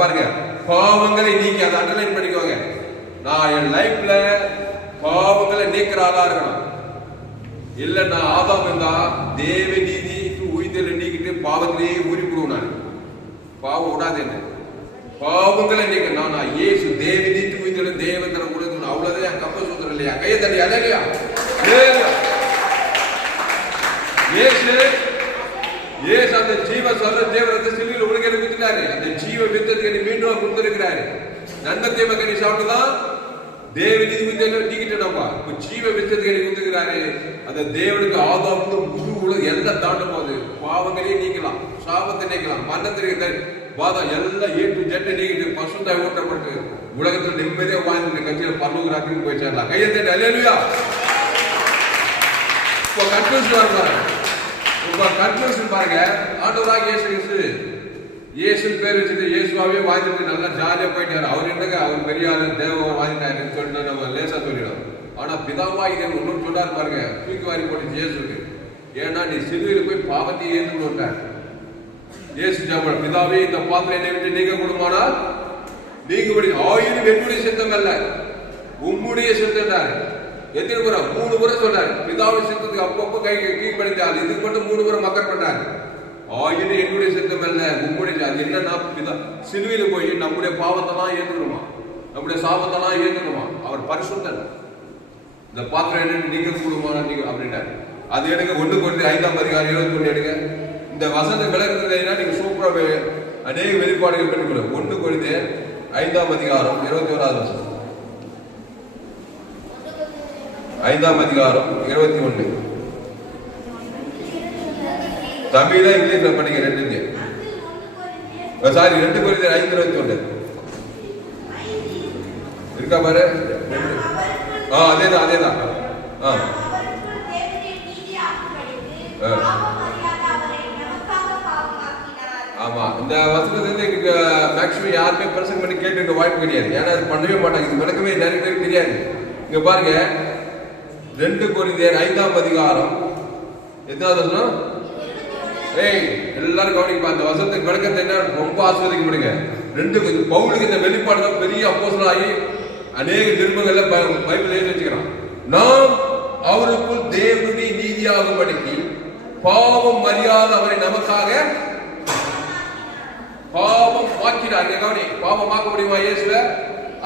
பாருங்க, பாவங்களை நீக்கி அதை அண்டர்லைன் பண்ணிக்குவாங்க. நான் என் லைஃப்ல பாவங்களை நீக்கிற ஆளா இருக்கணும். இல்ல நான் ஆதாம் இருந்தா தேவ நீதிக்கு உயிர்த்தலை நீக்கிட்டு பாவத்திலேயே ஊறி போடுவோம். நான் பாவம் விடாது, என்ன பாவங்களை நீக்க நான் இயேசு தேவ நீதி உயிர்த்தலை தேவந்தர கூட அவ்வளவுதான் என் கப்ப சுத்தரம் இல்லையா? கையை தள்ளி அலையா ஏசு அந்த ஜீவ சொல்ற தேவரத்தை சிலுவையில் உலகை கொடுத்துட்டாரு. அந்த ஜீவ வித்தத்துக்கு மீண்டும் கொடுத்திருக்கிறாரு. நன்மை தீமை கனி சாப்பிட்டுதான் தேவ நீதி நீக்கிட்டோம்ப்பா. இப்ப ஜீவ வித்தத்துக்கு கொடுத்துக்கிறாரு. அந்த தேவனுக்கு ஆதாம் முழு உலகம் எல்லாம் தாண்டும் போது பாவங்களையே நீக்கலாம், சாபத்தை நீக்கலாம், மன்னத்திற்கு வாதம் எல்லாம் ஏட்டு ஜெட்டை நீக்கிட்டு பசுந்தாய் ஊட்டப்பட்டு உலகத்துல நிம்மதியா வாழ்ந்து கட்சியில பரலோகராக்கு போய் சேரலாம். கையை தட்டி அல்லேலூயா. இப்போ கன்க்ளூஷன் பாருங்க. இப்போ கன்க்ளூஷன் பாருங்க. ஆண்டவராக இயேசு பேர் வச்சுட்டு இயேசுவாவே வாழ்ந்துட்டு நல்லா ஜாலியா போயிட்டாரு. அவர் என்னங்க, அவர் பெரிய ஆளு தேவ வாழ்ந்தாருன்னு சொல்லிட்டு நம்ம லேசா சொல்லிடும். ஆனா பிதாவா இதை ஒன்னும் சொன்னாரு பாருங்க, தூக்கி வாரி போட்டு இயேசுக்கு. ஏன்னா நீ சிலுவையில் போய் பாவத்தை ஏற்றுன்னு விட்டார். இயேசு ஜாப பிதாவே இந்த பாத்திரம் என்னை விட்டு நீங்க கொடுமானா நீங்க ஆயிரம் என்னுடைய சித்தம் அல்ல உம்முடைய சித்தம். எத்தனை முறை? 3 முறை சொன்னார். பிதாவுடைய சித்தத்துக்கு அப்பப்போ கீழ்படிந்தார். இதுக்கு மட்டும் 3 முறை மக்கள் பண்ணார். ஆயிரம் என்னுடைய சித்தம் அல்ல உம்முடைய. அது என்னன்னா பிதா சிலுவையில போய் நம்முடைய பாவத்தெல்லாம் ஏற்றுக்கணுமா, நம்முடைய சாபத்தெல்லாம் ஏற்றுக்கணுமா. அவர் பரிசுத்தன். இந்த பாத்திரம் என்னன்னு நீங்க கூடுமா நீங்க அப்படின்னாரு. அது எடுங்க. 1 Corinthians 5:21 எடுங்க. இந்த வசந்த விளக்குறதுனா நீங்க சூப்பரா அநேக வெளிப்பாடுகள் பெற்றுக்கொள்ளும். 1 Corinthians 5:21 5:21 தமிழ இங்கிலீஷ்ல படிங்க. 2 Corinthians 5:21 இருக்கா பாரு. அதேதான். ஆமா, இந்த வசனத்தை மேக்சிமம் யாருமே பிரசங்கம் பண்ணி கேட்டு வாய்ப்பு கிடையாது. ஏன்னா அது பண்ணவே மாட்டாங்க. இது விளக்கமே நிறைய பேருக்கு தெரியாது. இங்க பாருங்க, 2 Corinthians 5:21 எத்தனாவது வசனம்? எல்லாரும் கவனிப்பா. அந்த வசனத்துக்கு விளக்கத்தை என்ன ரொம்ப ஆஸ்வதிக்கப்படுங்க. 2 பவுலுக்கு இந்த வெளிப்பாடு தான் பெரிய அப்போஸ்தலன் ஆகி அநேக நிருபங்கள்ல பைபிள் எழுதி வச்சுக்கிறான். நாம் அவருக்குள் தேவனுடைய நீதியாகும்படிக்கு பாவம் அறியாத அவரை நமக்காக பாவம் ஆக்கினார். கவனி, பாவம் ஆக்க முடியுமா? இயேசுவ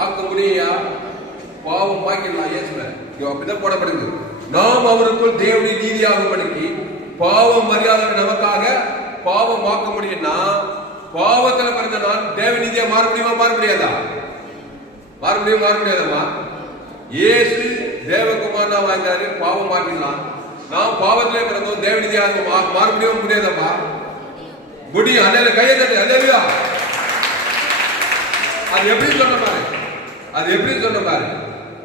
ஆக்க முடியா? பாவம் ஆக்கிடலாம் இயேசுவ. அப்படிதான் போடப்படுது. நாம் அவருக்குள் தேவனுடைய நீதியாகும்படிக்கு பாவம் அறியாதவர் நமக்காக பாவம் ஆக்க முடியும்னா பாவத்துல பிறந்த நான் தேவ நீதியா மாற முடியுமா? மாற முடியாதா? மாற முடியாதம்மா. இயேசு தேவகுமாரனா வாழ்ந்தாரு, பாவம் ஆக்கிடலாம். நாம் பாவத்திலே பிறந்தோம், தேவ நீதியாக மாற முடியுமா? முடியாதம்மா. முடியும். அல்லேலூயா. கையை தட்டு அல்லேலூயா. அது எப்படி சொன்ன பாரு.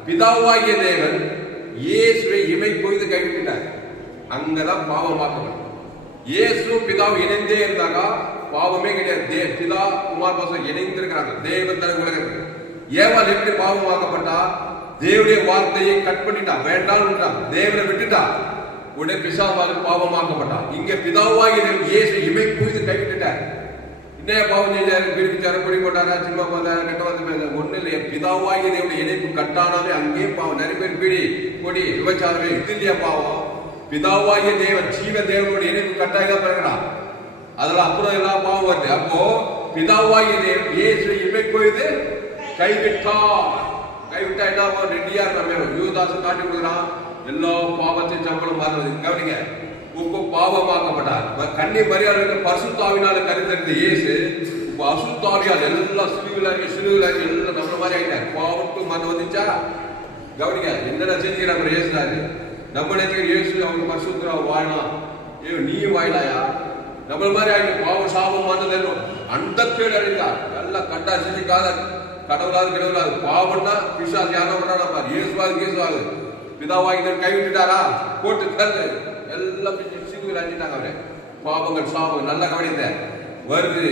பிதாவாகிய தேவன் இயேசுவை இமை பொய்து கைவிட்டார். அங்கதான் பாவமாக்கப்படும். இயேசு பிதாவை இணைந்தே இருந்தாங்க, பாவமே கிடையாது. பிதா குமார் பாசம் இணைந்திருக்கிறாங்க. தேவன் தன உலகத்துக்கு ஏவாள் எப்படி பாவமாக்கப்பட்டா? தேவனுடைய வார்த்தையை கட் பண்ணிட்டா, வேண்டாம் விட்டான், தேவனை விட்டுட்டா, உடனே பிசாவாக பாவமாக்கப்பட்டா. இங்க பிதாவாகிய இயேசு இமை பொய்து கைவிட்டுட்டார். இன்னைய பாவம் செஞ்சாரு, பிரிச்சாரு, பொடி போட்டாரா, சினிமா பார்த்தாரு, கட்ட வந்து ஒண்ணு இல்லையா? பிதாவாகிய தேவனுடைய இணைப்பு கட்டானாலே அங்கேயே பாவம். நிறைய பேர் பீடி கொடி விபச்சாரமே இது இல்லையா பாவம்? பிதாவாகிய தேவன் ஜீவ தேவனோட இணைப்பு கட்டாயம் பிறகுறான். அதுல அப்புறம் எல்லாம் பாவம் வருது. அப்போ பிதாவாகிய தேவன் இயேசு இமை போயுது கைவிட்டார். கைவிட்டா என்ன ரெடியா நம்ம யூதாசு காட்டி கொடுக்குறான். எல்லா பாவத்தையும் சம்பளம் மாறுவது. கவனிங்க, இப்போ பாவமாக்கப்பட்டார். கண்ணி மரியாதை பரிசுத்தாவினால கருத்தறிந்த இயேசு இப்போ அசுத்தாவியால் எல்லாம் சிலுவிலாகி எல்லாம் நம்மள மாதிரி ஆகிட்டார். பாவத்துக்கு மனம் வந்துச்சா? கவனிங்க, என்னென்ன செஞ்சு நம்ம இயேசுனாரு. நம்ம நினைக்கிற இயேசு அவங்க பரிசுத்தா வாழலாம், நீயும் வாழலாயா? நம்மள மாதிரி ஆகிட்டு பாவம் சாபம் வந்தது அந்த கேடு அறிந்தார். எல்லாம் கண்டா செஞ்சுக்காத கடவுளாது பாவம்னா பிசாசு யாரோ பண்ணா பாரு. இயேசுவாது பிதாவாகி கைவிட்டுட்டாரா? போட்டு கல்லு எல்லாம் சிலுவையில் அஞ்சிட்டாங்க. அவரு பாவங்கள் சாபங்கள் நல்லா கவனித்த வருது.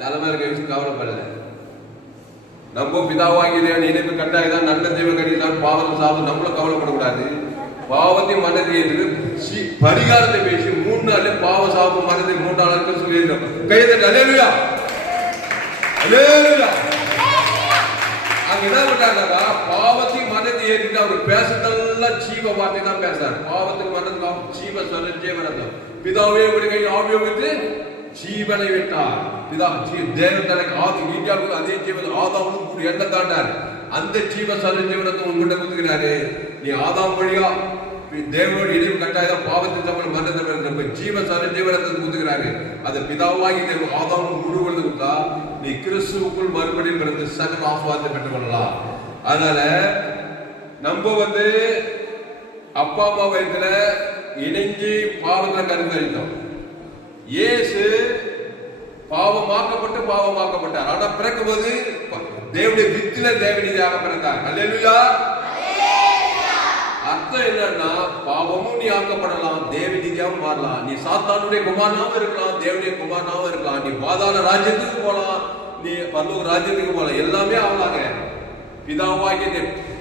தலைமையில கழிச்சு கவலைப்படல. நம்ம பிதாவாகி தேவன் இணைப்பு கட்டாயதான் நல்ல தெய்வம் கட்டிதான் பாவத்தை சாபம் நம்மளும் கவலைப்படக்கூடாது. பாவத்தை மனதை எதிர்த்து பரிகாரத்தை பேசி 3 நாள்ல பாவ சாபம் மனதை 3 நாளுக்கு சொல்லியிருக்கோம். கையெழுத்து அல்லேலூயா அல்லேலூயா. அங்க என்ன பண்றாங்க? பாவத்தை மனதை ஏறிட்டு அவர் பேசுறதெல்லாம் ஜீவ வார்த்தை தான் பேசுறாரு. பாவத்துக்கு மனது ஜீவ சொல்ல ஜீவனம். பிதாவே கை ஆவியை விட்டு ஜீவனை விட்டார். பிதா தேவன் தனக்கு ஆதி வீட்டாளுக்கு அதே ஜீவன் ஆதாமும் கூட என்ன தாண்டார். அந்த ஜீவ சொல்ல ஜீவனத்தை உங்ககிட்ட கொடுத்துக்கிறாரு. நீ ஆதாம் வழியா தேவனோட இணைவு கட்டாயம் பாவத்தின் தமிழ் மன்னத்தை ஜீவ சொல்ல ஜீவனத்தை கொடுத்துக்கிறாரு. அதை பிதாவாகி தேவன் ஆதாமும் முழுவதும் கொடுத்தா நீ கிறிஸ்துவுக்குள் மறுபடியும் பிறந்து சகல ஆசீர்வாதத்தை பெற்றுக் கொள்ளலாம். அதனால நம்ம அப்பா அம்மா வயதுல இணைஞ்சு பாவங்களை கருத்தறிந்தோம். இயேசு பாவமாக்கப்பட்டார். ஆனா பிறக்கும்போது தேவனுடைய வித்தில தேவனியாக பிறந்தார். அல்லேலூயா. அர்த்தம் என்னன்னா பாவமும் நீ ஆக்கப்படலாம், தேவனிதியாவும் மாறலாம். நீ சாத்தானுடைய குமாரனாவும் இருக்கலாம், தேவனுடைய குமாரனாவும் இருக்கலாம். நீ பாதாள ராஜ்யத்துக்கு போலாம், நீ பரலோக ராஜ்யத்துக்கு போலாம். எல்லாமே ஆகலாங்க. பிதாவாகிய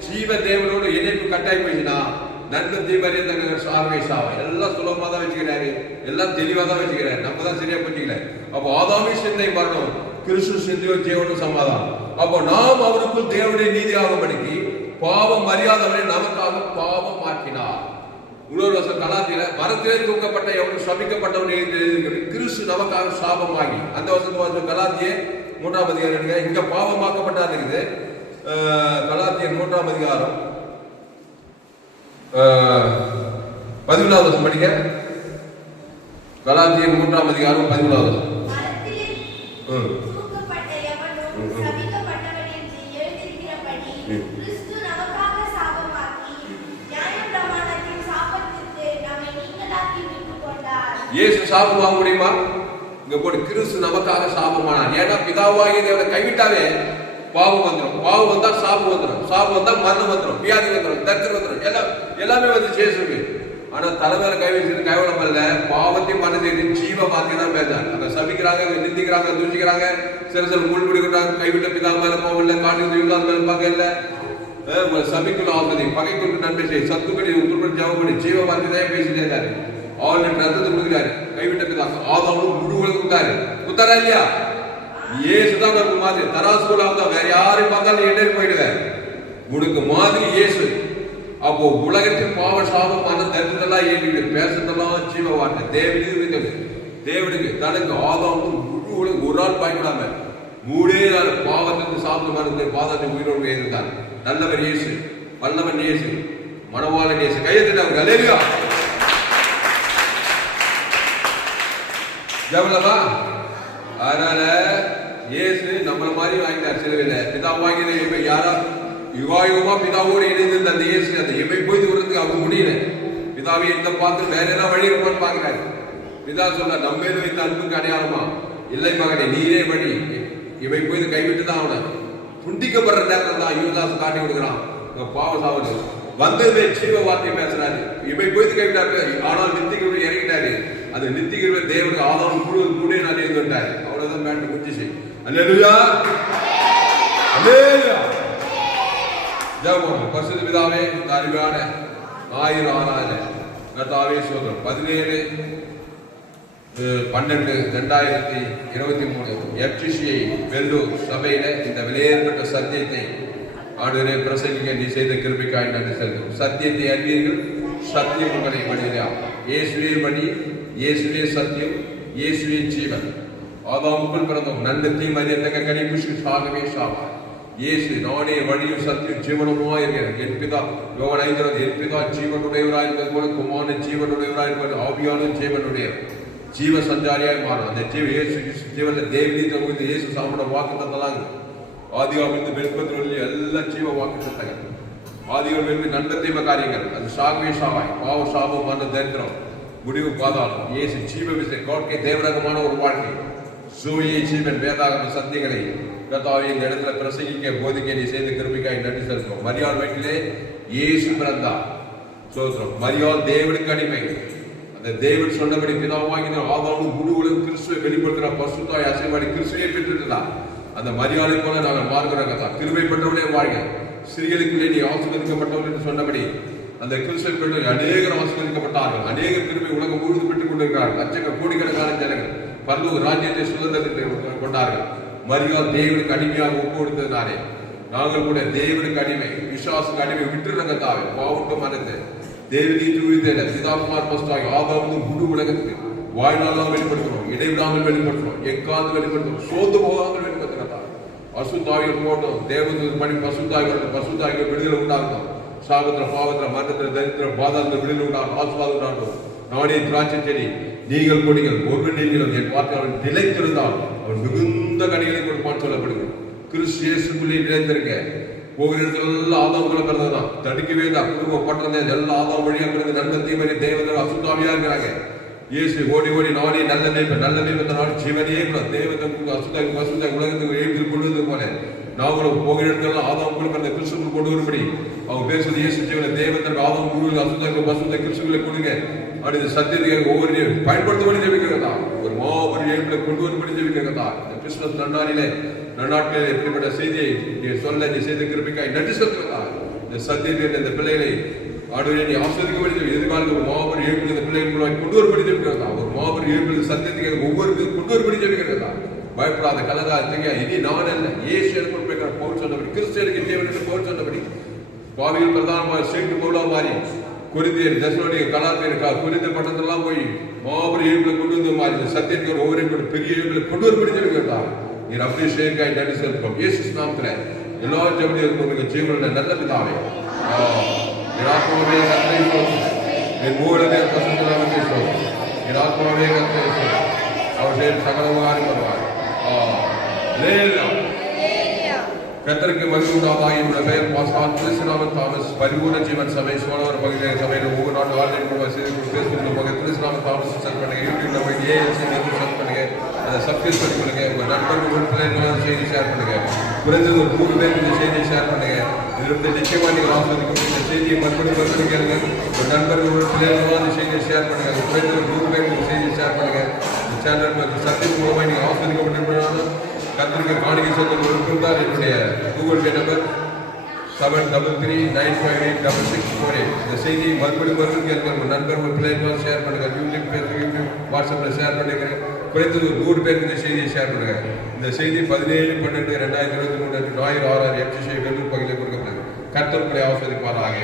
ஜீவ தேவனோட இணைப்பு கட்டாயம் போயிடுச்சுன்னா நன்மை தீபரியத்தங்க சார்வை சாவா எல்லாம் சுலபமா தான் வச்சுக்கிறாரு, எல்லாம் தெளிவா தான் வச்சுக்கிறாரு. நம்ம தான் சரியா புரிஞ்சுக்கல. அப்போ ஆதாமி சிந்தை வரணும், கிறிஸ்து சிந்தையோ ஜீவனும் சமாதானம். அப்போ நாம் அவருக்குள் தேவனுடைய நீதியாக படிக்கி பாவம் மரியாதவரை நமக்காக பாவம் மாற்றினார். இன்னொரு வருஷம் கலாத்தில மரத்திலே தூக்கப்பட்ட எவனும் சபிக்கப்பட்டவன் கிறிஸ்து நமக்காக சாபமாகி அந்த வருஷத்துக்கு கலாத்திய 3ஆம் அதிகாரம் இங்க பாவமாக்கப்பட்டார் இருக்குது. கலாத்தியர் 3ஆம் அதிகாரம் 11வது வசனம் படிக்க. கலாத்தியர் 3ஆம் அதிகாரம் 11வது வசனம். இயேசு சாபம் வாங்க முடியுமா? இங்க போட்டு கிறிஸ்து நமக்காக சாபமானார். ஏன்னா பிதாவாகிய தேவனை கைவிட்டாவே பாவம் வந்துடும். பாவம் வந்தா சாபம் வந்துடும். சாபம் வந்தா மரணம் வந்துடும், வியாதி வந்துடும், தரித்திரம் வந்துடும், எல்லாமே வந்து சேசுக்கு. ஆனா தலைமையில கை வச்சு கைவிடம் இல்ல. பாவத்தை மனதை ஜீவ வார்த்தை தான் பேசுறாங்க. அங்க சபிக்கிறாங்க, நிந்திக்கிறாங்க, தூசிக்கிறாங்க, சில முள் பிடிக்கிறாங்க. கைவிட்ட பிதா மேல போகல, காட்டு யுகாஸ் மேல பார்க்க இல்ல. சபிக்குள் ஆகுது, பகைக்குள் நன்மை செய்ய, சத்துப்படி உத்துப்படி ஜவப்படி ஜீவ வார்த்தை தான் பேசிட்டே இருக்காரு. ஆல்ரெடி ரத்தத்தை கொடுக்குறாரு. கைவிட்ட பிதா ஆதாமும் முழுவதும் கொடுத்தாரு. கொடுத்தாரா இல்லையா? இயேசுதான் நமக்கு மாதிரி. தராசுல வேற யாரையும் பார்த்தாலும் எண்ணே போயிடுவேன். உனக்கு மாதிரி இயேசு. அப்போ உலகத்தின் பாவ சாபம் மன தரித்திரத்தெல்லாம் ஏற்றிட்டு பேசுறதெல்லாம் ஜீவ வார்த்தை. தேவனுக்கு தனக்கு ஆதாமும் முழு உலகம் ஒரு ஆள் பயப்படாம 3 நாள் பாவத்திற்கு சாப்பிட்டு மருந்து பாதத்தை உயிரோடு இருந்தார். நல்லவர் இயேசு, வல்லவன் இயேசு, மனவாளன் இயேசு. கையெழுத்து அல்லேலூயா. ஜெபலமா. அதனால இயேசு நம்மள மாதிரி வாங்கிட்டார் சிலுவையில. பிதாவாகிய யாரா யுகாயுகமா பிதாவோடு இணைந்து அந்த இயேசு அந்த இவை போய் விடுறதுக்கு அவங்க முடியல. பிதாவை எந்த பார்த்து வேற ஏதாவது வழி இருப்பான்னு பாக்குறாரு. பிதா சொல்ற நம்ம மேல வைத்த அன்புக்கு அடையாளமா இல்லை மகனே, நீரே வழி. இவை போய் கைவிட்டு தான் அவனை துண்டிக்கப்படுற நேரத்தில் தான் யூதாஸ் காட்டி விடுக்கிறான். பாவ சாவது வந்ததுமே ஜீவ வார்த்தை பேசுறாரு. இவை போய் கைவிட்டாரு. ஆனால் நித்திகிற இறங்கிட்டாரு. அது நித்திகிற தேவனுக்கு ஆதாரம் முழு நாள் இருந்துட்டாரு. அவ்வளவுதான் பேண்ட் முடிச்சு. அல்லேலூயா அல்லேலூயா. ஜெபம். பரிசுத்த பிதாவே, தாரிவான 1000 ஆராதனை கர்த்தாவே சோதரம் 17/12/2023 FCCI வெல்லூர் சபையில இந்த விலையேற்பட்ட சத்தியத்தை ஆண்டவரே பிரசங்கிக்க நீ செய்த கிருபைக்காய் நன்றி செலுத்தும். சத்தியத்தை அறிவீர்கள், சத்தியம் உங்களை வழியாக்கும். இயேசுவே வழி, இயேசுவே சத்தியம், இயேசுவே ஜீவன். ஆதாமுக்குள் பிறந்தோம் நன்மத்தையும் அறியத்தக்க கனி புசித்தாகவே சாவார். இயேசு நானே வழியும் சத்தியம் ஜீவனமா இருக்கிறேன். என் பிதா யோவான் 5 என் பிதா ஜீவனுடையவராய் இருப்பது போல குமாரன் ஜீவனுடையவராய் இருப்பது ஆவியான ஜீவனுடையவர் ஜீவ சஞ்சாரியாய் மாறும். அந்த இயேசு ஜீவன தேவனி தகுதி இயேசு சாமோட வாக்கு தந்தலாங்க. ஆதியாமிருந்து வெளிப்பத்தில் எல்லா ஜீவ வாக்கு தந்தங்க. ஆதிகள் வெளி நன்மத்தையும் காரியங்கள் அது சாகவே சாவாய். பாவ சாபமான தரித்திரம் முடிவு பாதாளம். இயேசு ஜீவ விசை வாழ்க்கை தேவரகமான ஒரு வாழ்க்கை. சூரிய ஜீவன் வேதாகம சத்தியங்களை கர்த்தாவே இந்த இடத்துல பிரசங்கிக்க போதிக்க நீ செய்த கிருபைக்காய் நன்றி செலுத்துவோம். மரியாள் வீட்டிலே இயேசு பிறந்தார். சோதரம் மரியாள் தேவனுக்கு அடிமை. அந்த தேவன் சொன்னபடி பிதாவாகிற ஆதாமும் முழு உலகம் கிறிஸ்துவை வெளிப்படுத்துற பசுத்தாய் அசைவாடி கிறிஸ்துவை பெற்றுட்டார். அந்த மரியாதை போல நாங்கள் மாறுகிறோம் கதா. கிருபை பெற்றவனே வாழ்க. ஸ்திரீகளுக்குள்ளே நீ ஆசீர்வதிக்கப்பட்டவன் என்று சொன்னபடி அந்த கிறிஸ்துவை பெற்று அநேகர் ஆசீர்வதிக்கப்பட்டார்கள். அநேக கிருபை உலகம் முழுவதும் பெற்றுக் கொண்டிருக்கிறார்கள். லட்சங்கள் கோடிக்கணக்கான ஜனங்கள் பரலோக ராஜ்யத்தை சுதந்திரத்தை கொண்டார்கள். மரியாள் தேவனுக்கு அடிமையாக ஒப்பு கொடுத்ததுனாலே நாங்கள் கூட தேவனுக்கு அடிமை விசுவாசுக்கு அடிமை விட்டுருங்க தாவே. பாவட்டு மனது தேவனி தூய்தேல பிதாகுமார் பஸ்தாய் ஆதாமும் முழு உலகத்துக்கு வாழ்நாளாக வெளிப்படுத்துறோம். இடைவிடாமல் வெளிப்படுத்துறோம். எக்காந்து வெளிப்படுத்துறோம். சோர்ந்து போகாமல் வெளிப்படுத்துகிறதா. பசுத்தாய்கள் போட்டோம். தேவதூர் பணி பசுத்தாய்கள் விடுதலை உண்டாகட்டும். சாபத்திர பாவத்திர மரணத்திர தரித்திர பாதாளத்திர விடுதலை உண்டாகும். ஆசுவாதம் உண்டாகட்டும். நானே திராட்சை செடி நீங்கள் கொடிகள் ஒரு நீங்களும் என் பார்த்து அவன் நிலைத்திருந்தால் அவன் மிகுந்த கனிகளை கொடுப்பான்னு சொல்லப்படுது. கிறிஸ்து இயேசுக்குள்ளே நிலைத்திருக்க போகிற இடத்துல எல்லாம் ஆதாமுக்குள்ள பிறந்ததான். தடுக்கவே தான் குடும்பப்பட்டிருந்த எல்லா ஆதாம் வழியா பிறந்த நன்மத்தையும் மாதிரி தேவதர் அசுத்தாவியா இருக்கிறாங்க. இயேசு ஓடி ஓடி நானே நல்ல தெய்வத்தை நாடு ஜீவனே கூட தேவதற்கு அசுத்தாய் உலகத்துக்கு எழுதி கொண்டு வந்தது போல நாங்களும் போகிற இடத்துல ஆதாமுக்குள்ள பிறந்த கிறிஸ்துக்குள் கொண்டு வரும்படி அவங்க பேசுவது இயேசு ஜீவன தேவதற்கு ஆதாம் குரு அசுத்தாய் கிறிஸ்துக்குள்ள கொடுங்க. அடுத்த சத்தியத்தை ஒவ்வொரு பயன்படுத்தபடி ஜெபிக்கிறதா. ஒரு மாபெரும் எழுப்பில கொண்டு வரும்படி ஜெபிக்கிறதா. இந்த கிறிஸ்துமஸ் நன்னாட்களில் எப்படிப்பட்ட செய்தியை நீ சொல்ல நீ செய்த கிருபைக்காய் நன்றி செலுத்துவதா. இந்த சத்தியத்தை இந்த பிள்ளைகளை ஆடுவதை நீ ஆஸ்வதிக்கும்படி எதிர்காலத்தில் ஒரு மாபெரும் எழுப்பில் இந்த பிள்ளைகளை கொண்டு வரும்படி ஜெபிக்கிறதா. ஒரு மாபெரும் எழுப்பில் சத்தியத்தை ஒவ்வொரு கொண்டு வரும்படி ஜெபிக்கிறதா. பயப்படாத கலகாதீங்க. இனி நான் அல்ல இயேசு எனக்கு பவுல் சொன்னபடி கிறிஸ்டியனுக்கு தேவனுக்கு பவுல் சொன்னபடி பாவியில் பிரதானமாக சேர்த்து பவுலா மாறி குறிந்தியர் தசனோடைய கலாத்தியர் குறிந்த பட்டத்தெல்லாம் போய் மாபெரும் எழுப்பில் கொண்டு வந்து மாறி சத்தியத்துக்கு ஒவ்வொரு பெரிய எழுப்பில் கொண்டு வரும்படி ஜெபிக்கிறதா. நீர் அப்படியே சேர்க்காய் நன்றி செலுத்துவோம். இயேசு நாமத்துல எல்லா ஜெபத்தையும் உங்களுக்கு ஜீவனுள்ள நல்ல பிதாவே. என் ஆத்மாவே கர்த்தரை ஸ்தோத்திரம். என் மூலமே பரிசுத்த நாமத்தை ஸ்தோத்திரம். என் ஆத்மாவே கர்த்தரை ஸ்தோத்திரம். அவர் செய்த சகலமாக வருவார். கர்த்தருக்கு மகிழ்வுண்டாவதாக. என்னுடைய பெயர் பாஸ்கால் துளசிராமன் தாமஸ். பரிபூர்ண ஜீவன் சபை சோழவர் பகுதியில் சபையில் ஒவ்வொரு நாட்டு ஆன்லைன் பேஸ்புக்கில் போக துளசிராமன் தாமஸ் சர்ச் பண்ணுங்க. யூடியூப்ல போய் ஏஎல்சி சர்ச் பண்ணுங்க. அதை சப்ஸ்கிரைப் பண்ணி கொடுங்க. உங்கள் நண்பர்கள் பிள்ளைங்களும் செய்தி ஷேர் பண்ணுங்க. குறைந்தது ஒரு 100 பேருக்கு இந்த செய்தியை ஷேர் பண்ணுங்க. இதில் நிச்சயமாக நீங்கள் ஆஸ்வதிக்கும். இந்த செய்தியை மறுபடியும் கேளுங்க. உங்கள் நண்பர்கள் பிள்ளைங்களும் அந்த செய்தியை ஷேர் பண்ணுங்க. குறைந்தது ஒரு 100 பேருக்கு இந்த செய்தியை ஷேர் பண்ணுங்க. இந்த சேனல் சத்தியம் மூலமாக நீங்கள் ஆஸ்வதிக்கப்பட்டிருந்தாலும் கத்திரிக்க காணிக்கை சொந்தங்கள் இருந்தால் என்னுடைய கூகுள் பே நம்பர் 7339586648. இந்த செய்தியை மறுபடியும் கேட்க உங்கள் நண்பர்கள் பிள்ளைங்களும் ஷேர் பண்ணுங்க. யூடியூப் வாட்ஸ்அப்பில் ஷேர் பண்ணிக்கிறேன். குறைந்தது ஒரு 100 பேருக்கு இந்த செய்தியை ஷேர் பண்ணுங்க. இந்த செய்தி 17/12/2023 ஞாயிறு 6 FCC வெள்ளூர் பகுதியில் கொடுக்கப்படுது. கர்த்தர் ஆஸ்வதிப்பாராக.